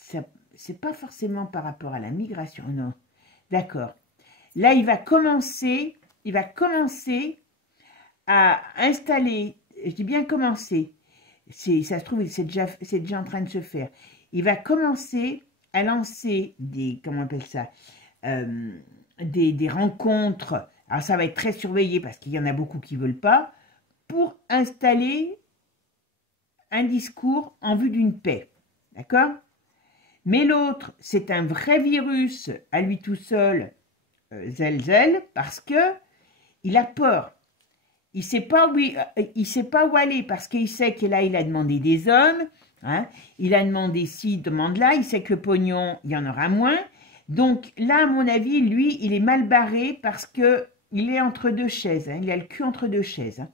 c'est pas forcément par rapport à la migration. Non. D'accord. Là, il va commencer à installer, je dis bien commencer, ça se trouve, c'est déjà en train de se faire. Il va commencer à lancer des, comment on appelle ça, des rencontres. Alors ça va être très surveillé parce qu'il y en a beaucoup qui ne veulent pas, pour installer un discours en vue d'une paix. D'accord? Mais l'autre, c'est un vrai virus à lui tout seul, Zelzel, parce que il a peur. Il ne sait pas où aller parce qu'il sait que là, il a demandé des hommes, hein, il a demandé ci, demande là, il sait que le pognon, il y en aura moins. Donc là, à mon avis, lui, il est mal barré parce qu'il est entre deux chaises, hein, il a le cul entre deux chaises. Hein.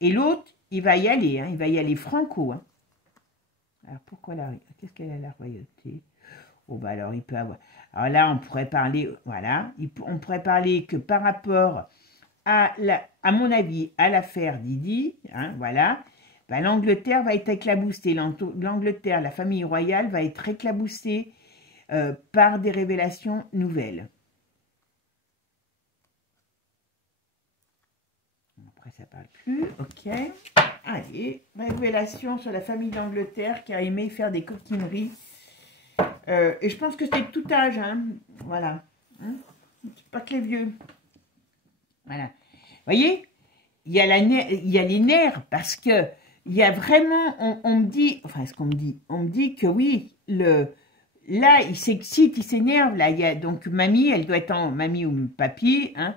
Et l'autre, il va y aller, hein, il va y aller franco. Hein. Alors pourquoi qu'est-ce qu'elle a la royauté? Oh bah alors il peut avoir... Alors là, on pourrait parler, voilà, on pourrait parler que par rapport à mon avis, à l'affaire Didi, hein, voilà, ben, l'Angleterre va être éclaboussée. L'Angleterre, la famille royale va être éclaboussée par des révélations nouvelles. Après, ça ne parle plus. Ok. Allez, révélation sur la famille d'Angleterre qui a aimé faire des coquineries. Et je pense que c'est de tout âge. Hein, voilà. Hein, pas que les vieux. Voilà. Vous voyez, il y a les nerfs parce que il y a vraiment, on me dit, enfin, ce qu'on me dit, on me dit que oui, là, il s'excite, il s'énerve, là, il y a, donc mamie, elle doit être en mamie ou papy, hein,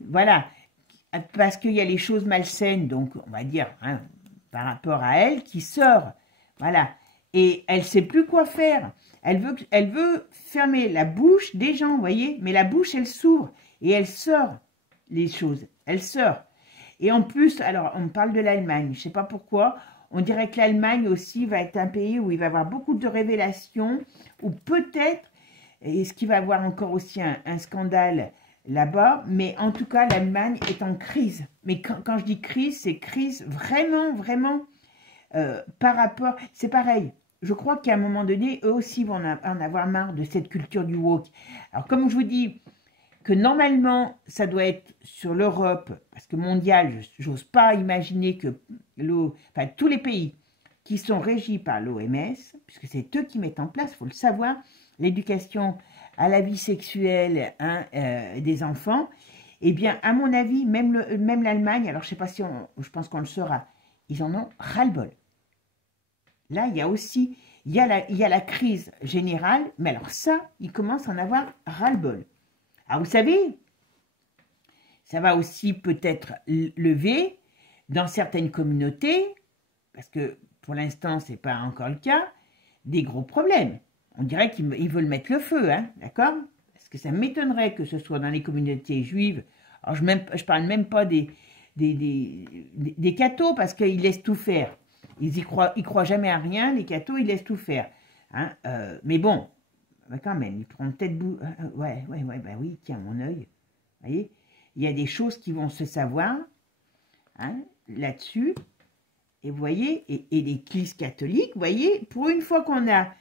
voilà, parce qu'il y a les choses malsaines, donc on va dire, hein, par rapport à elle, qui sort, voilà, et elle sait plus quoi faire, elle veut fermer la bouche des gens, vous voyez, mais la bouche, elle s'ouvre, et elle sort les choses, elle sort. Et en plus, alors, on parle de l'Allemagne, je ne sais pas pourquoi, on dirait que l'Allemagne aussi va être un pays où il va y avoir beaucoup de révélations, ou peut-être, est-ce qu'il va y avoir encore aussi un scandale là-bas, mais en tout cas, l'Allemagne est en crise. Mais quand je dis crise, c'est crise vraiment, vraiment, par rapport, c'est pareil. Je crois qu'à un moment donné, eux aussi vont en avoir marre de cette culture du woke. Alors, comme je vous dis, que normalement, ça doit être sur l'Europe, parce que mondial, j'ose pas imaginer que tous les pays qui sont régis par l'OMS, puisque c'est eux qui mettent en place, il faut le savoir, l'éducation à la vie sexuelle hein, des enfants, eh bien, à mon avis, même l'Allemagne, alors je sais pas si je pense qu'on le saura, ils en ont ras-le-bol. Là, il y a aussi, il y a la crise générale, mais alors ça, ils commencent à en avoir ras-le-bol. Alors, vous savez, ça va aussi peut-être lever dans certaines communautés, parce que pour l'instant, ce n'est pas encore le cas, des gros problèmes. On dirait qu'ils veulent mettre le feu, hein, d'accord? Parce que ça m'étonnerait que ce soit dans les communautés juives. Alors, je parle même pas des cathos, parce qu'ils laissent tout faire. Ils croient jamais à rien, les cathos, ils laissent tout faire. Hein, mais bon, bah quand même, ils pourront peut-être... ouais, bah oui, tiens, mon œil. Vous voyez, il y a des choses qui vont se savoir hein, là-dessus. Et vous voyez, et l'Église catholique, vous voyez, pour une fois qu'on a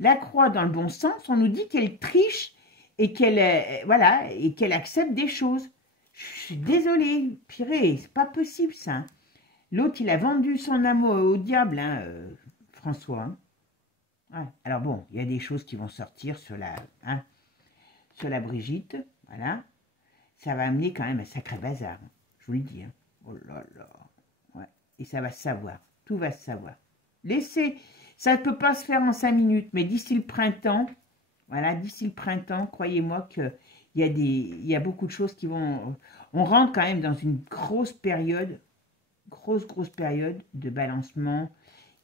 la croix dans le bon sens, on nous dit qu'elle triche et qu'elle voilà, et qu'elle accepte des choses. Je suis désolée, purée, c'est pas possible ça. L'autre, il a vendu son amour au diable, hein, François. Hein. Ouais. Alors bon, il y a des choses qui vont sortir sur la Brigitte, voilà. Ça va amener quand même un sacré bazar, hein, je vous le dis. Hein. Oh là là. Ouais. Et ça va se savoir, tout va se savoir. Ça ne peut pas se faire en 5 minutes, mais d'ici le printemps, voilà, d'ici le printemps, croyez-moi qu'il y a beaucoup de choses qui vont... On rentre quand même dans une grosse période, grosse période de balancement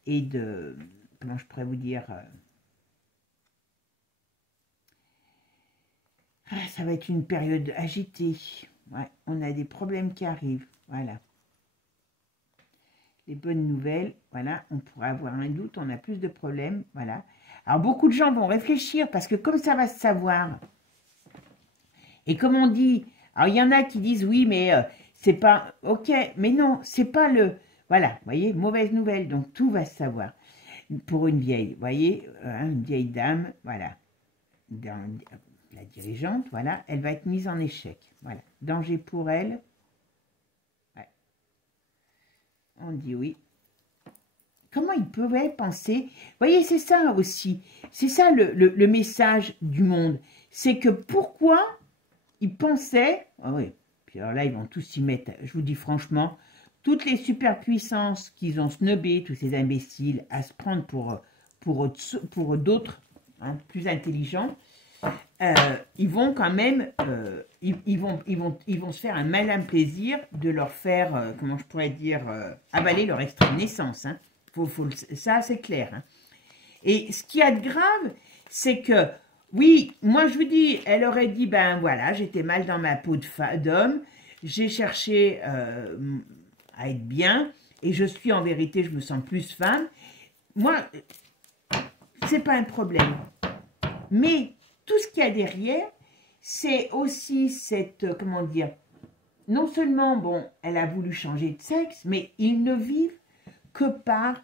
et de... Comment je pourrais vous dire ça va être une période agitée. Ouais, on a des problèmes qui arrivent. Voilà. Les bonnes nouvelles, voilà, on pourrait avoir un doute, on a plus de problèmes, voilà. Alors, beaucoup de gens vont réfléchir parce que comme ça va se savoir, et comme on dit, alors il y en a qui disent oui, mais c'est pas, ok, mais non, c'est pas le, voilà, vous voyez, mauvaise nouvelle, donc tout va se savoir. Pour une vieille, vous voyez, une vieille dame, voilà, la dirigeante, voilà, elle va être mise en échec, voilà. Danger pour elle, ouais. On dit oui. Comment ils pouvaient penser? Vous voyez, c'est ça aussi. C'est ça le message du monde. C'est que pourquoi ils pensaient... Ah oui, puis alors là, ils vont tous s'y mettre. Je vous dis franchement, toutes les superpuissances qu'ils ont snobées, tous ces imbéciles, à se prendre pour d'autres, hein, plus intelligents, ils vont quand même... ils vont se faire un malin plaisir de leur faire, comment je pourrais dire, avaler leur extrait de naissance, hein. Ça, c'est clair. Hein. Et ce qu'il y a de grave, c'est que, oui, moi, je vous dis, elle aurait dit, ben voilà, j'étais mal dans ma peau d'homme, j'ai cherché à être bien, et je suis, en vérité, je me sens plus femme. Moi, c'est pas un problème. Mais tout ce qu'il y a derrière, c'est aussi cette, comment dire, non seulement, bon, elle a voulu changer de sexe, mais ils ne vivent que par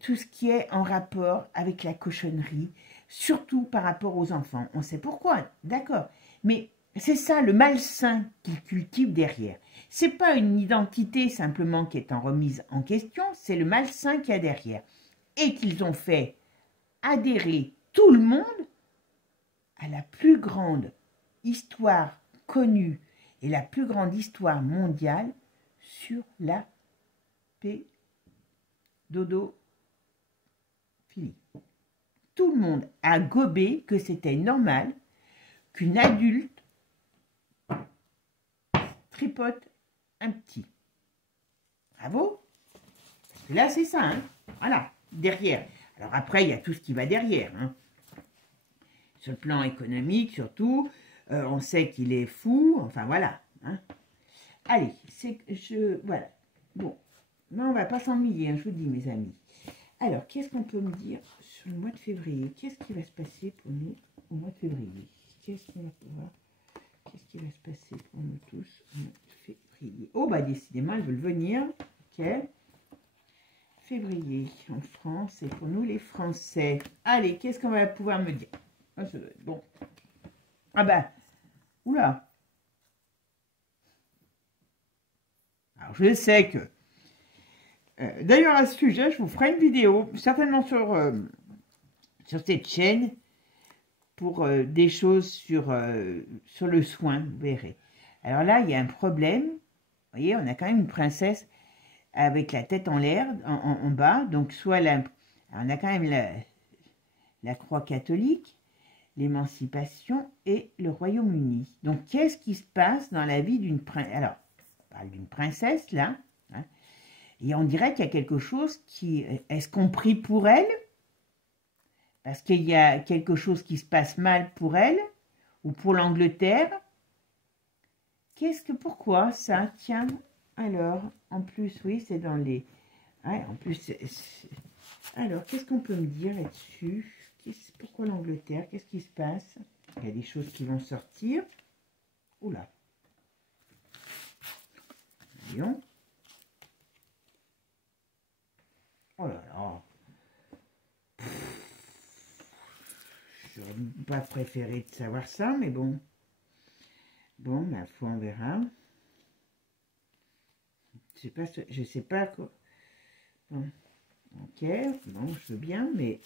tout ce qui est en rapport avec la cochonnerie, surtout par rapport aux enfants. On sait pourquoi, d'accord, mais c'est ça le malsain qu'ils cultivent derrière. C'est pas une identité simplement qui est en remise en question, c'est le malsain qu'il y a derrière. Et qu'ils ont fait adhérer tout le monde à la plus grande histoire connue et la plus grande histoire mondiale sur la pédophilie. Tout le monde a gobé que c'était normal qu'une adulte tripote un petit. Bravo. Parce que là, c'est ça, hein. Voilà, derrière. Alors après, il y a tout ce qui va derrière, hein. Sur le plan économique, surtout, on sait qu'il est fou, enfin voilà, hein. Allez, voilà. Bon, non, on va pas s'ennuyer, hein, je vous dis, mes amis. Alors, qu'est-ce qu'on peut me dire sur le mois de février? Qu'est-ce qui va se passer pour nous au mois de février? Qu'est-ce qui va se passer pour nous tous au mois de février? Oh, bah, décidément, elles veulent venir. Ok. Février en France, et pour nous, les Français. Allez, qu'est-ce qu'on va pouvoir me dire? Ah, ça doit être bon. Ah, bah, oula. Alors, je sais que... D'ailleurs, à ce sujet, je vous ferai une vidéo, certainement sur cette chaîne, pour des choses sur le soin, vous verrez. Alors là, il y a un problème. Vous voyez, on a quand même une princesse avec la tête en l'air, en bas. Donc, soit on a quand même la croix catholique, l'émancipation et le Royaume-Uni. Donc, qu'est-ce qui se passe dans la vie d'une princesse? Alors, on parle d'une princesse, là. Hein, et on dirait qu'il y a quelque chose qui... Est-ce qu'on prie pour elle? Parce qu'il y a quelque chose qui se passe mal pour elle? Ou pour l'Angleterre? Pourquoi ça? Tiens, alors, en plus, oui, c'est dans les... Ouais, en plus, alors, qu'est-ce qu'on peut me dire là-dessus? Pourquoi l'Angleterre? Qu'est-ce qui se passe? Il y a des choses qui vont sortir. Oula. Voyons. Oh là là. Je n'aurais pas préféré de savoir ça, mais bon. Bon, ma foi, on verra. Je sais pas quoi. Bon. Ok, bon, je veux bien, mais...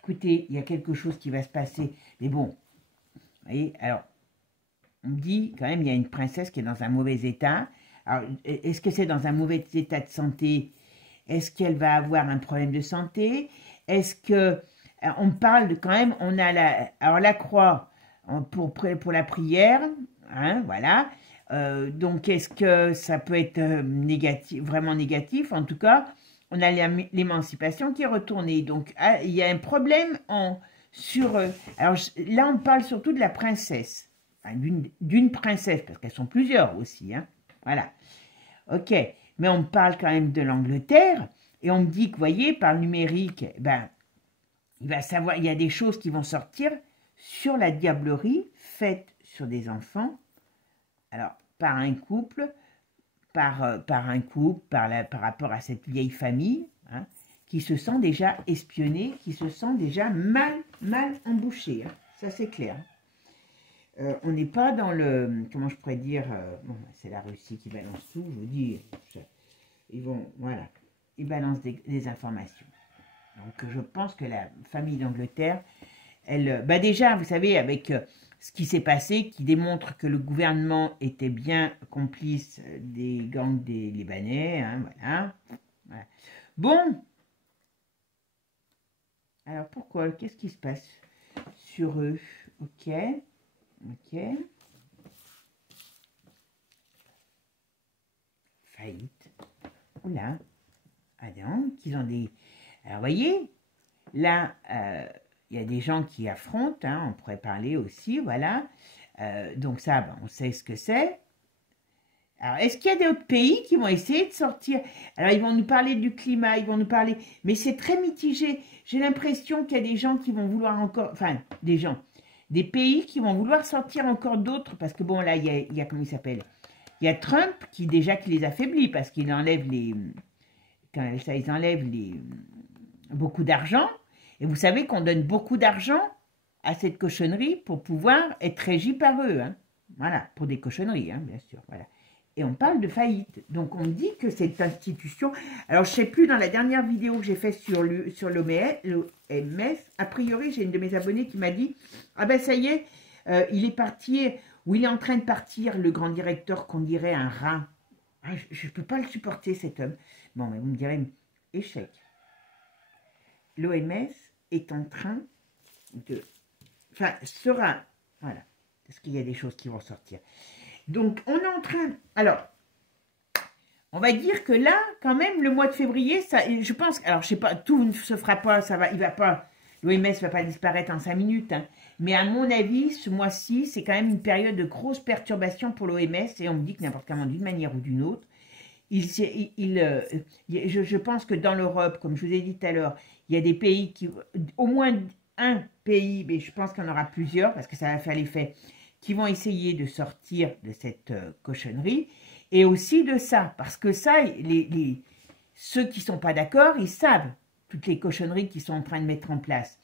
Écoutez, il y a quelque chose qui va se passer. Mais bon, vous voyez, alors, on me dit, quand même, il y a une princesse qui est dans un mauvais état. Alors, est-ce que c'est dans un mauvais état de santé? Est-ce qu'elle va avoir un problème de santé? Est-ce que on parle de quand même, on a alors la croix pour la prière, hein, voilà. Donc est-ce que ça peut être négatif, vraiment négatif? En tout cas, on a l'émancipation qui est retournée. Donc il y a un problème sur. Alors là, on parle surtout de la princesse, enfin, d'une princesse parce qu'elles sont plusieurs aussi, hein. Voilà. Ok, mais on parle quand même de l'Angleterre, et on me dit que, vous voyez, par le numérique, ben, il va savoir, il y a des choses qui vont sortir sur la diablerie faite sur des enfants, alors par un couple, par rapport à cette vieille famille, hein, qui se sent déjà espionnée, qui se sent déjà mal embouchée, hein. Ça c'est clair. On n'est pas dans le, comment je pourrais dire, bon, c'est la Russie qui balance tout, je vous dis, ils vont, voilà, ils balancent des informations. Donc je pense que la famille d'Angleterre, elle, bah déjà, vous savez, avec ce qui s'est passé, qui démontre que le gouvernement était bien complice des gangs des Libanais, hein, voilà. Voilà. Bon, alors pourquoi, qu'est-ce qui se passe sur eux? Ok. Ok. Faillite. Oula. Ah non, qu'ils ont des... Alors, vous voyez, là, il y a des gens qui affrontent, hein, on pourrait parler aussi, voilà. Donc ça, ben, on sait ce que c'est. Alors, est-ce qu'il y a d'autres pays qui vont essayer de sortir? Alors, ils vont nous parler du climat, ils vont nous parler... Mais c'est très mitigé. J'ai l'impression qu'il y a des gens qui vont vouloir encore... Enfin, des gens... Des pays qui vont vouloir sortir encore d'autres, parce que bon, là, il y a comment il s'appelle? Il y a Trump qui les affaiblit, parce qu'il enlève ils enlèvent beaucoup d'argent, et vous savez qu'on donne beaucoup d'argent à cette cochonnerie pour pouvoir être régi par eux, hein. Voilà, pour des cochonneries, hein, bien sûr, voilà. Et on parle de faillite, donc on dit que cette institution, alors je ne sais plus, dans la dernière vidéo que j'ai faite sur l'OMS, a priori j'ai une de mes abonnées qui m'a dit, ah ben ça y est, il est parti, ou il est en train de partir, le grand directeur qu'on dirait un rat. Ah, je ne peux pas le supporter cet homme. Bon, mais vous me direz, échec. L'OMS est en train de... Enfin, sera... Voilà, parce qu'il y a des choses qui vont sortir. Donc, on est en train... Alors, on va dire que là, quand même, le mois de février, ça, je pense... Alors, je sais pas, tout ne se fera pas, ça va, il va pas... L'OMS ne va pas disparaître en 5 minutes, hein. Mais à mon avis, ce mois-ci, c'est quand même une période de grosse perturbation pour l'OMS, et on me dit que n'importe comment, d'une manière ou d'une autre, je pense que dans l'Europe, comme je vous ai dit tout à l'heure, il y a des pays qui, au moins un pays, mais je pense qu'il y en aura plusieurs, parce que ça va faire l'effet, qui vont essayer de sortir de cette cochonnerie, et aussi de ça, parce que ça, ceux qui ne sont pas d'accord, ils savent toutes les cochonneries qu'ils sont en train de mettre en place,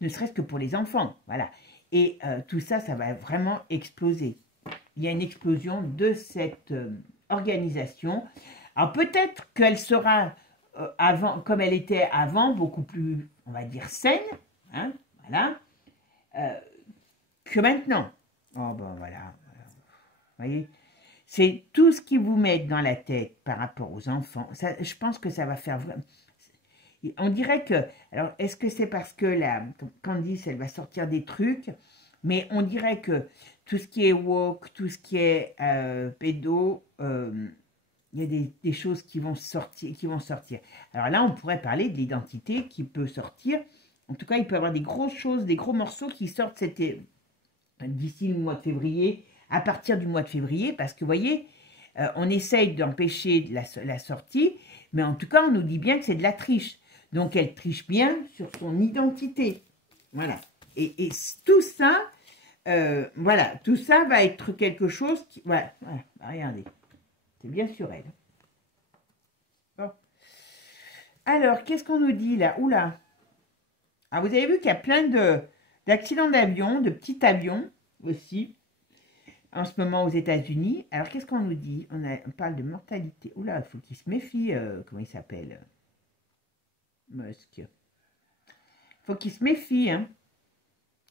ne serait-ce que pour les enfants, voilà. Et tout ça, ça va vraiment exploser. Il y a une explosion de cette... organisation. Alors peut-être qu'elle sera avant, comme elle était avant, beaucoup plus, on va dire, saine, hein, voilà, que maintenant. Oh ben voilà, vous voyez, c'est tout ce qui vous met dans la tête par rapport aux enfants. Ça, je pense que ça va faire vraiment... On dirait que, alors est-ce que c'est parce que la Candice, elle va sortir des trucs, mais on dirait que tout ce qui est woke, tout ce qui est pédo, il y a des choses qui vont sortir. Alors là, on pourrait parler de l'identité qui peut sortir. En tout cas, il peut y avoir des grosses choses, des gros morceaux qui sortent d'ici le mois de février, à partir du mois de février, parce que vous voyez, on essaye d'empêcher la sortie, mais en tout cas, on nous dit bien que c'est de la triche. Donc, elle triche bien sur son identité. Voilà. Et tout ça, voilà, tout ça va être quelque chose qui... Voilà, voilà, regardez. C'est bien sûr elle. Bon. Alors, qu'est-ce qu'on nous dit là? Oula. Ah, vous avez vu qu'il y a plein d'accidents d'avion, de petits avions aussi, en ce moment aux États-Unis. Alors, qu'est-ce qu'on nous dit? On parle de mortalité. Oula, il faut qu'il se méfie. Comment il s'appelle? Musk. Il faut qu'il se méfie, hein.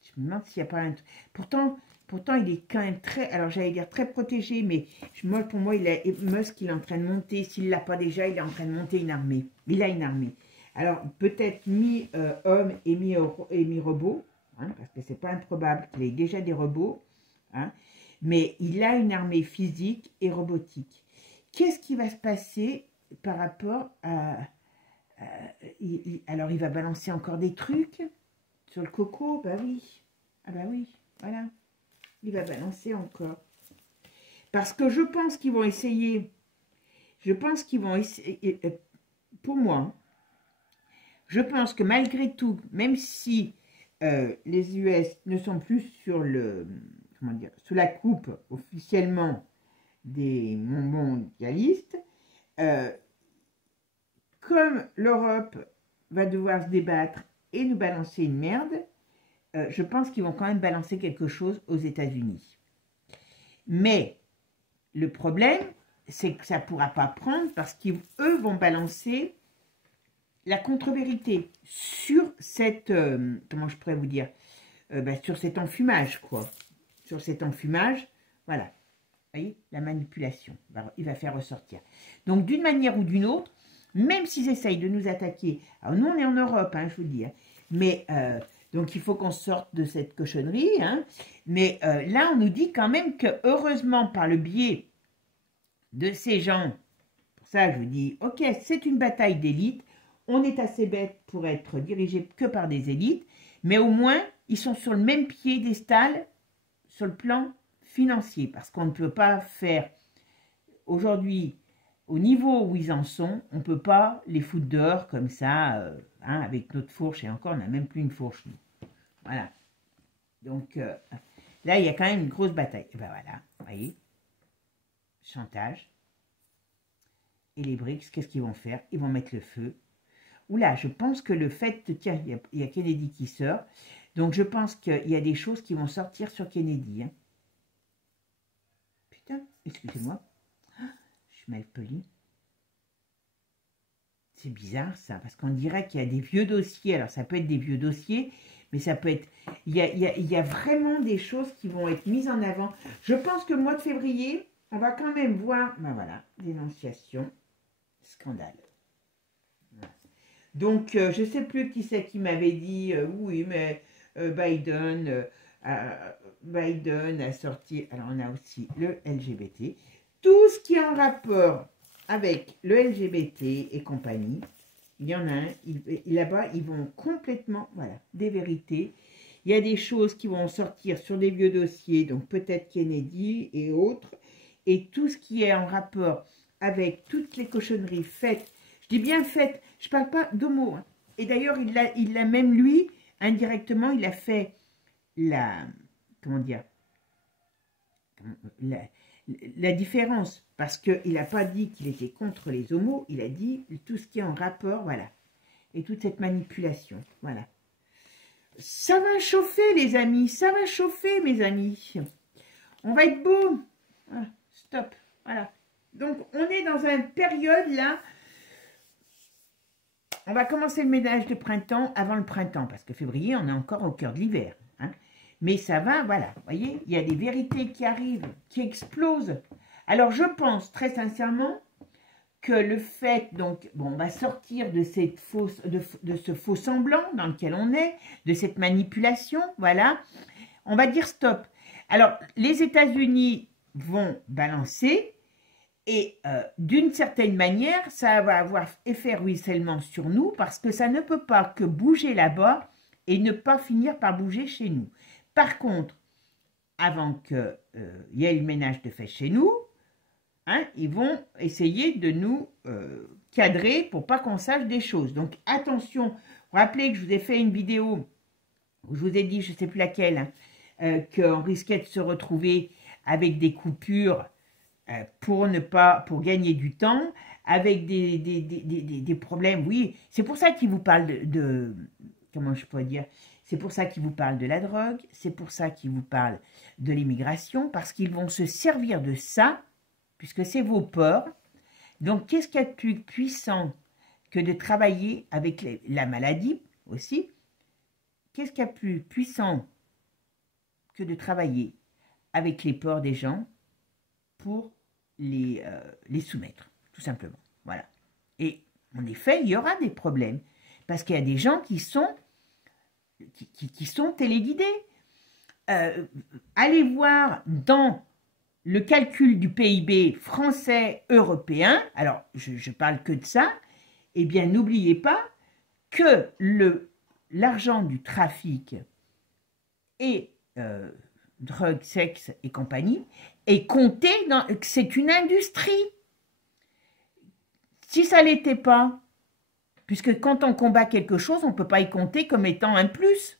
Je me demande s'il n'y a pas un... Pourtant, Pourtant, il est quand même très, alors j'allais dire très protégé, mais moi, pour moi, Musk, il est en train de monter, s'il ne l'a pas déjà, il est en train de monter une armée. Il a une armée. Alors, peut-être mi-homme et mi-robot, hein, parce que c'est pas improbable qu'il ait déjà des robots, hein, mais il a une armée physique et robotique. Qu'est-ce qui va se passer par rapport à... alors, il va balancer encore des trucs sur le coco, bah oui. Ah bah oui, voilà. Il va balancer encore. Parce que je pense qu'ils vont essayer, pour moi, je pense que malgré tout, même si les US ne sont plus sur sous la coupe officiellement des mondialistes, comme l'Europe va devoir se débattre et nous balancer une merde, je pense qu'ils vont quand même balancer quelque chose aux États-Unis. Mais le problème, c'est que ça ne pourra pas prendre parce qu'eux vont balancer la contre-vérité sur cette, comment je pourrais vous dire, sur cet enfumage, quoi. Sur cet enfumage, voilà. Vous voyez, la manipulation, il va faire ressortir. Donc, d'une manière ou d'une autre, même s'ils essayent de nous attaquer, alors nous, on est en Europe, hein, je vous dis, hein, mais, donc, il faut qu'on sorte de cette cochonnerie, hein, mais là, on nous dit quand même que, heureusement, par le biais de ces gens, pour ça, je vous dis, ok, c'est une bataille d'élite, on est assez bête pour être dirigé que par des élites, mais au moins, ils sont sur le même piédestal sur le plan financier, parce qu'on ne peut pas faire, aujourd'hui, au niveau où ils en sont, on ne peut pas les foutre dehors comme ça, hein, avec notre fourche, et encore, on n'a même plus une fourche, nous. Voilà. Donc, là, il y a quand même une grosse bataille. Et ben voilà, vous voyez, chantage. Et les BRICS, qu'est-ce qu'ils vont faire? Ils vont mettre le feu. Oula, je pense que le fait, tiens, il y a Kennedy qui sort, donc je pense qu'il y a des choses qui vont sortir sur Kennedy. Hein. Putain, excusez-moi, je suis mal poli. C'est bizarre ça, parce qu'on dirait qu'il y a des vieux dossiers, alors ça peut être des vieux dossiers, mais ça peut être, il y a vraiment des choses qui vont être mises en avant. Je pense que le mois de février, on va quand même voir, ben voilà, dénonciation, scandale. Donc, je ne sais plus qui c'est qui m'avait dit, oui, mais Biden a sorti, alors on a aussi le LGBT, tout ce qui est en rapport avec le LGBT et compagnie, il y en a un, là-bas, ils vont complètement, voilà, des vérités. Il y a des choses qui vont sortir sur des vieux dossiers, donc peut-être Kennedy et autres, et tout ce qui est en rapport avec toutes les cochonneries faites. Je dis bien fait, je ne parle pas d'homo. Hein. Et d'ailleurs, il l'a même lui, indirectement, il a fait comment dire, la différence. Parce qu'il n'a pas dit qu'il était contre les homos, il a dit tout ce qui est en rapport, voilà. Et toute cette manipulation, voilà. Ça va chauffer, les amis, ça va chauffer, mes amis. On va être beau. Ah, stop, voilà. Donc, on est dans une période, là, on va commencer le ménage de printemps avant le printemps, parce que février, on est encore au cœur de l'hiver. Hein. Mais ça va, voilà, vous voyez, il y a des vérités qui arrivent, qui explosent. Alors, je pense très sincèrement que le fait, donc, bon, on va sortir de, cette fausse, de ce faux semblant dans lequel on est, de cette manipulation, voilà, on va dire stop. Alors, les États-Unis vont balancer, et d'une certaine manière, ça va avoir effet ruissellement sur nous parce que ça ne peut pas que bouger là-bas et ne pas finir par bouger chez nous. Par contre, avant qu'il y ait le ménage de fait chez nous, hein, ils vont essayer de nous cadrer pour pas qu'on sache des choses. Donc attention, vous vous rappelez que je vous ai fait une vidéo où je vous ai dit, je ne sais plus laquelle, hein, qu'on risquait de se retrouver avec des coupures pour gagner du temps, avec des problèmes, oui, c'est pour ça qu'il vous parle comment je pourrais dire, c'est pour ça qu'il vous parle de la drogue, c'est pour ça qu'il vous parle de l'immigration, parce qu'ils vont se servir de ça, puisque c'est vos peurs. Donc, qu'est-ce qu'il y a de plus puissant que de travailler avec la maladie aussi? Qu'est-ce qu'il y a de plus puissant que de travailler avec les peurs des gens pour les soumettre, tout simplement. Voilà. Et en effet, il y aura des problèmes, parce qu'il y a des gens qui sont téléguidés. Allez voir dans le calcul du PIB français, européen, alors je parle que de ça, eh bien n'oubliez pas que l'argent du trafic et drogue, sexe et compagnie est compté dans... C'est une industrie. Si ça ne l'était pas, puisque quand on combat quelque chose, on ne peut pas y compter comme étant un plus.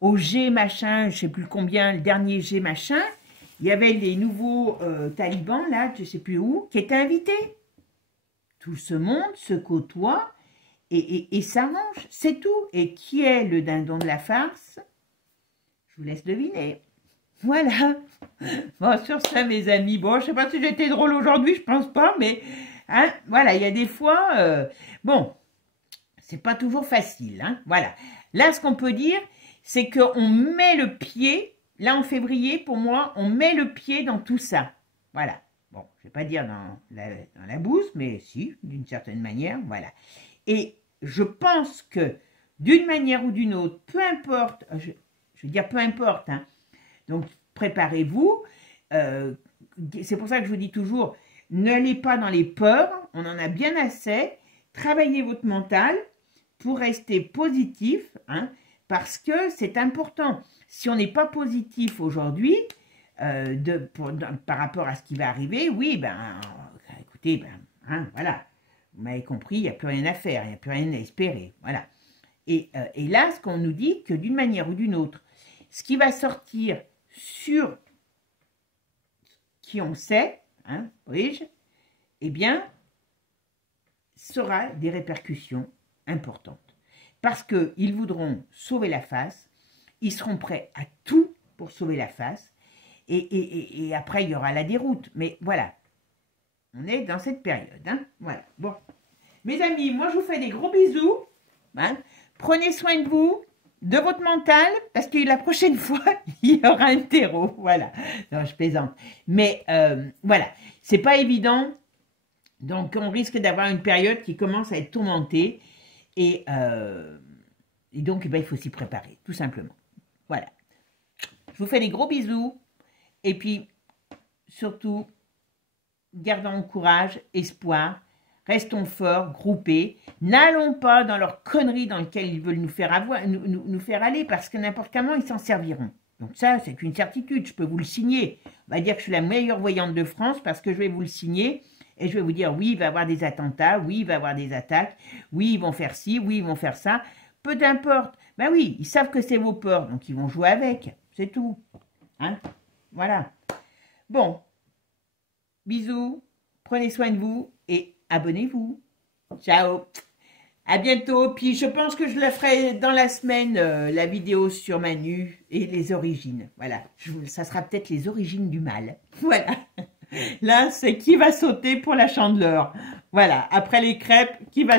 Au G machin, je ne sais plus combien, le dernier G machin, il y avait les nouveaux talibans, là, je ne sais plus où, qui étaient invités. Tout ce monde se côtoie et s'arrange, c'est tout. Et qui est le dindon de la farce? Je vous laisse deviner. Voilà. Bon, sur ça, mes amis, bon, je ne sais pas si j'étais drôle aujourd'hui, je pense pas, mais hein, voilà, il y a des fois, bon, c'est pas toujours facile, hein, voilà. Là, ce qu'on peut dire, c'est qu'on met le pied, là en février, pour moi, on met le pied dans tout ça. Voilà. Bon, je ne vais pas dire dans la bouse, mais si, d'une certaine manière, voilà. Et je pense que, d'une manière ou d'une autre, peu importe, je veux dire peu importe, hein, donc préparez-vous, c'est pour ça que je vous dis toujours, n'allez pas dans les peurs, on en a bien assez, travaillez votre mental pour rester positif, hein, parce que c'est important. Si on n'est pas positif aujourd'hui, par rapport à ce qui va arriver, oui, ben, écoutez, ben, hein, voilà, vous m'avez compris, il n'y a plus rien à faire, il n'y a plus rien à espérer, voilà. Et là, ce qu'on nous dit, que d'une manière ou d'une autre, ce qui va sortir sur qui on sait, hein, eh bien, sera des répercussions importantes. Parce qu'ils voudront sauver la face, ils seront prêts à tout pour sauver la face, et après, il y aura la déroute. Mais voilà, on est dans cette période. Hein, voilà, bon. Mes amis, moi, je vous fais des gros bisous. Hein, prenez soin de vous, de votre mental, parce que la prochaine fois, il y aura un terreau. Voilà, non, je plaisante. Mais voilà, c'est pas évident. Donc, on risque d'avoir une période qui commence à être tourmentée. Et donc, eh ben, il faut s'y préparer, tout simplement. Voilà. Je vous fais des gros bisous. Et puis, surtout, gardons courage, espoir. Restons forts, groupés. N'allons pas dans leurs conneries dans lesquelles ils veulent nous faire aller, parce que n'importe comment, ils s'en serviront. Donc ça, c'est une certitude, je peux vous le signer. On va dire que je suis la meilleure voyante de France parce que je vais vous le signer. Et je vais vous dire, oui, il va y avoir des attentats, oui, il va y avoir des attaques, oui, ils vont faire ci, oui, ils vont faire ça. Peu d'importe. Ben oui, ils savent que c'est vos peurs, donc ils vont jouer avec. C'est tout. Hein? Voilà. Bon. Bisous. Prenez soin de vous et abonnez-vous. Ciao. À bientôt. Puis je pense que je la ferai dans la semaine, la vidéo sur Manu et les origines. Voilà. Ça sera peut-être les origines du mal. Voilà. Là, c'est qui va sauter pour la Chandeleur. Voilà. Après les crêpes, qui va sauter.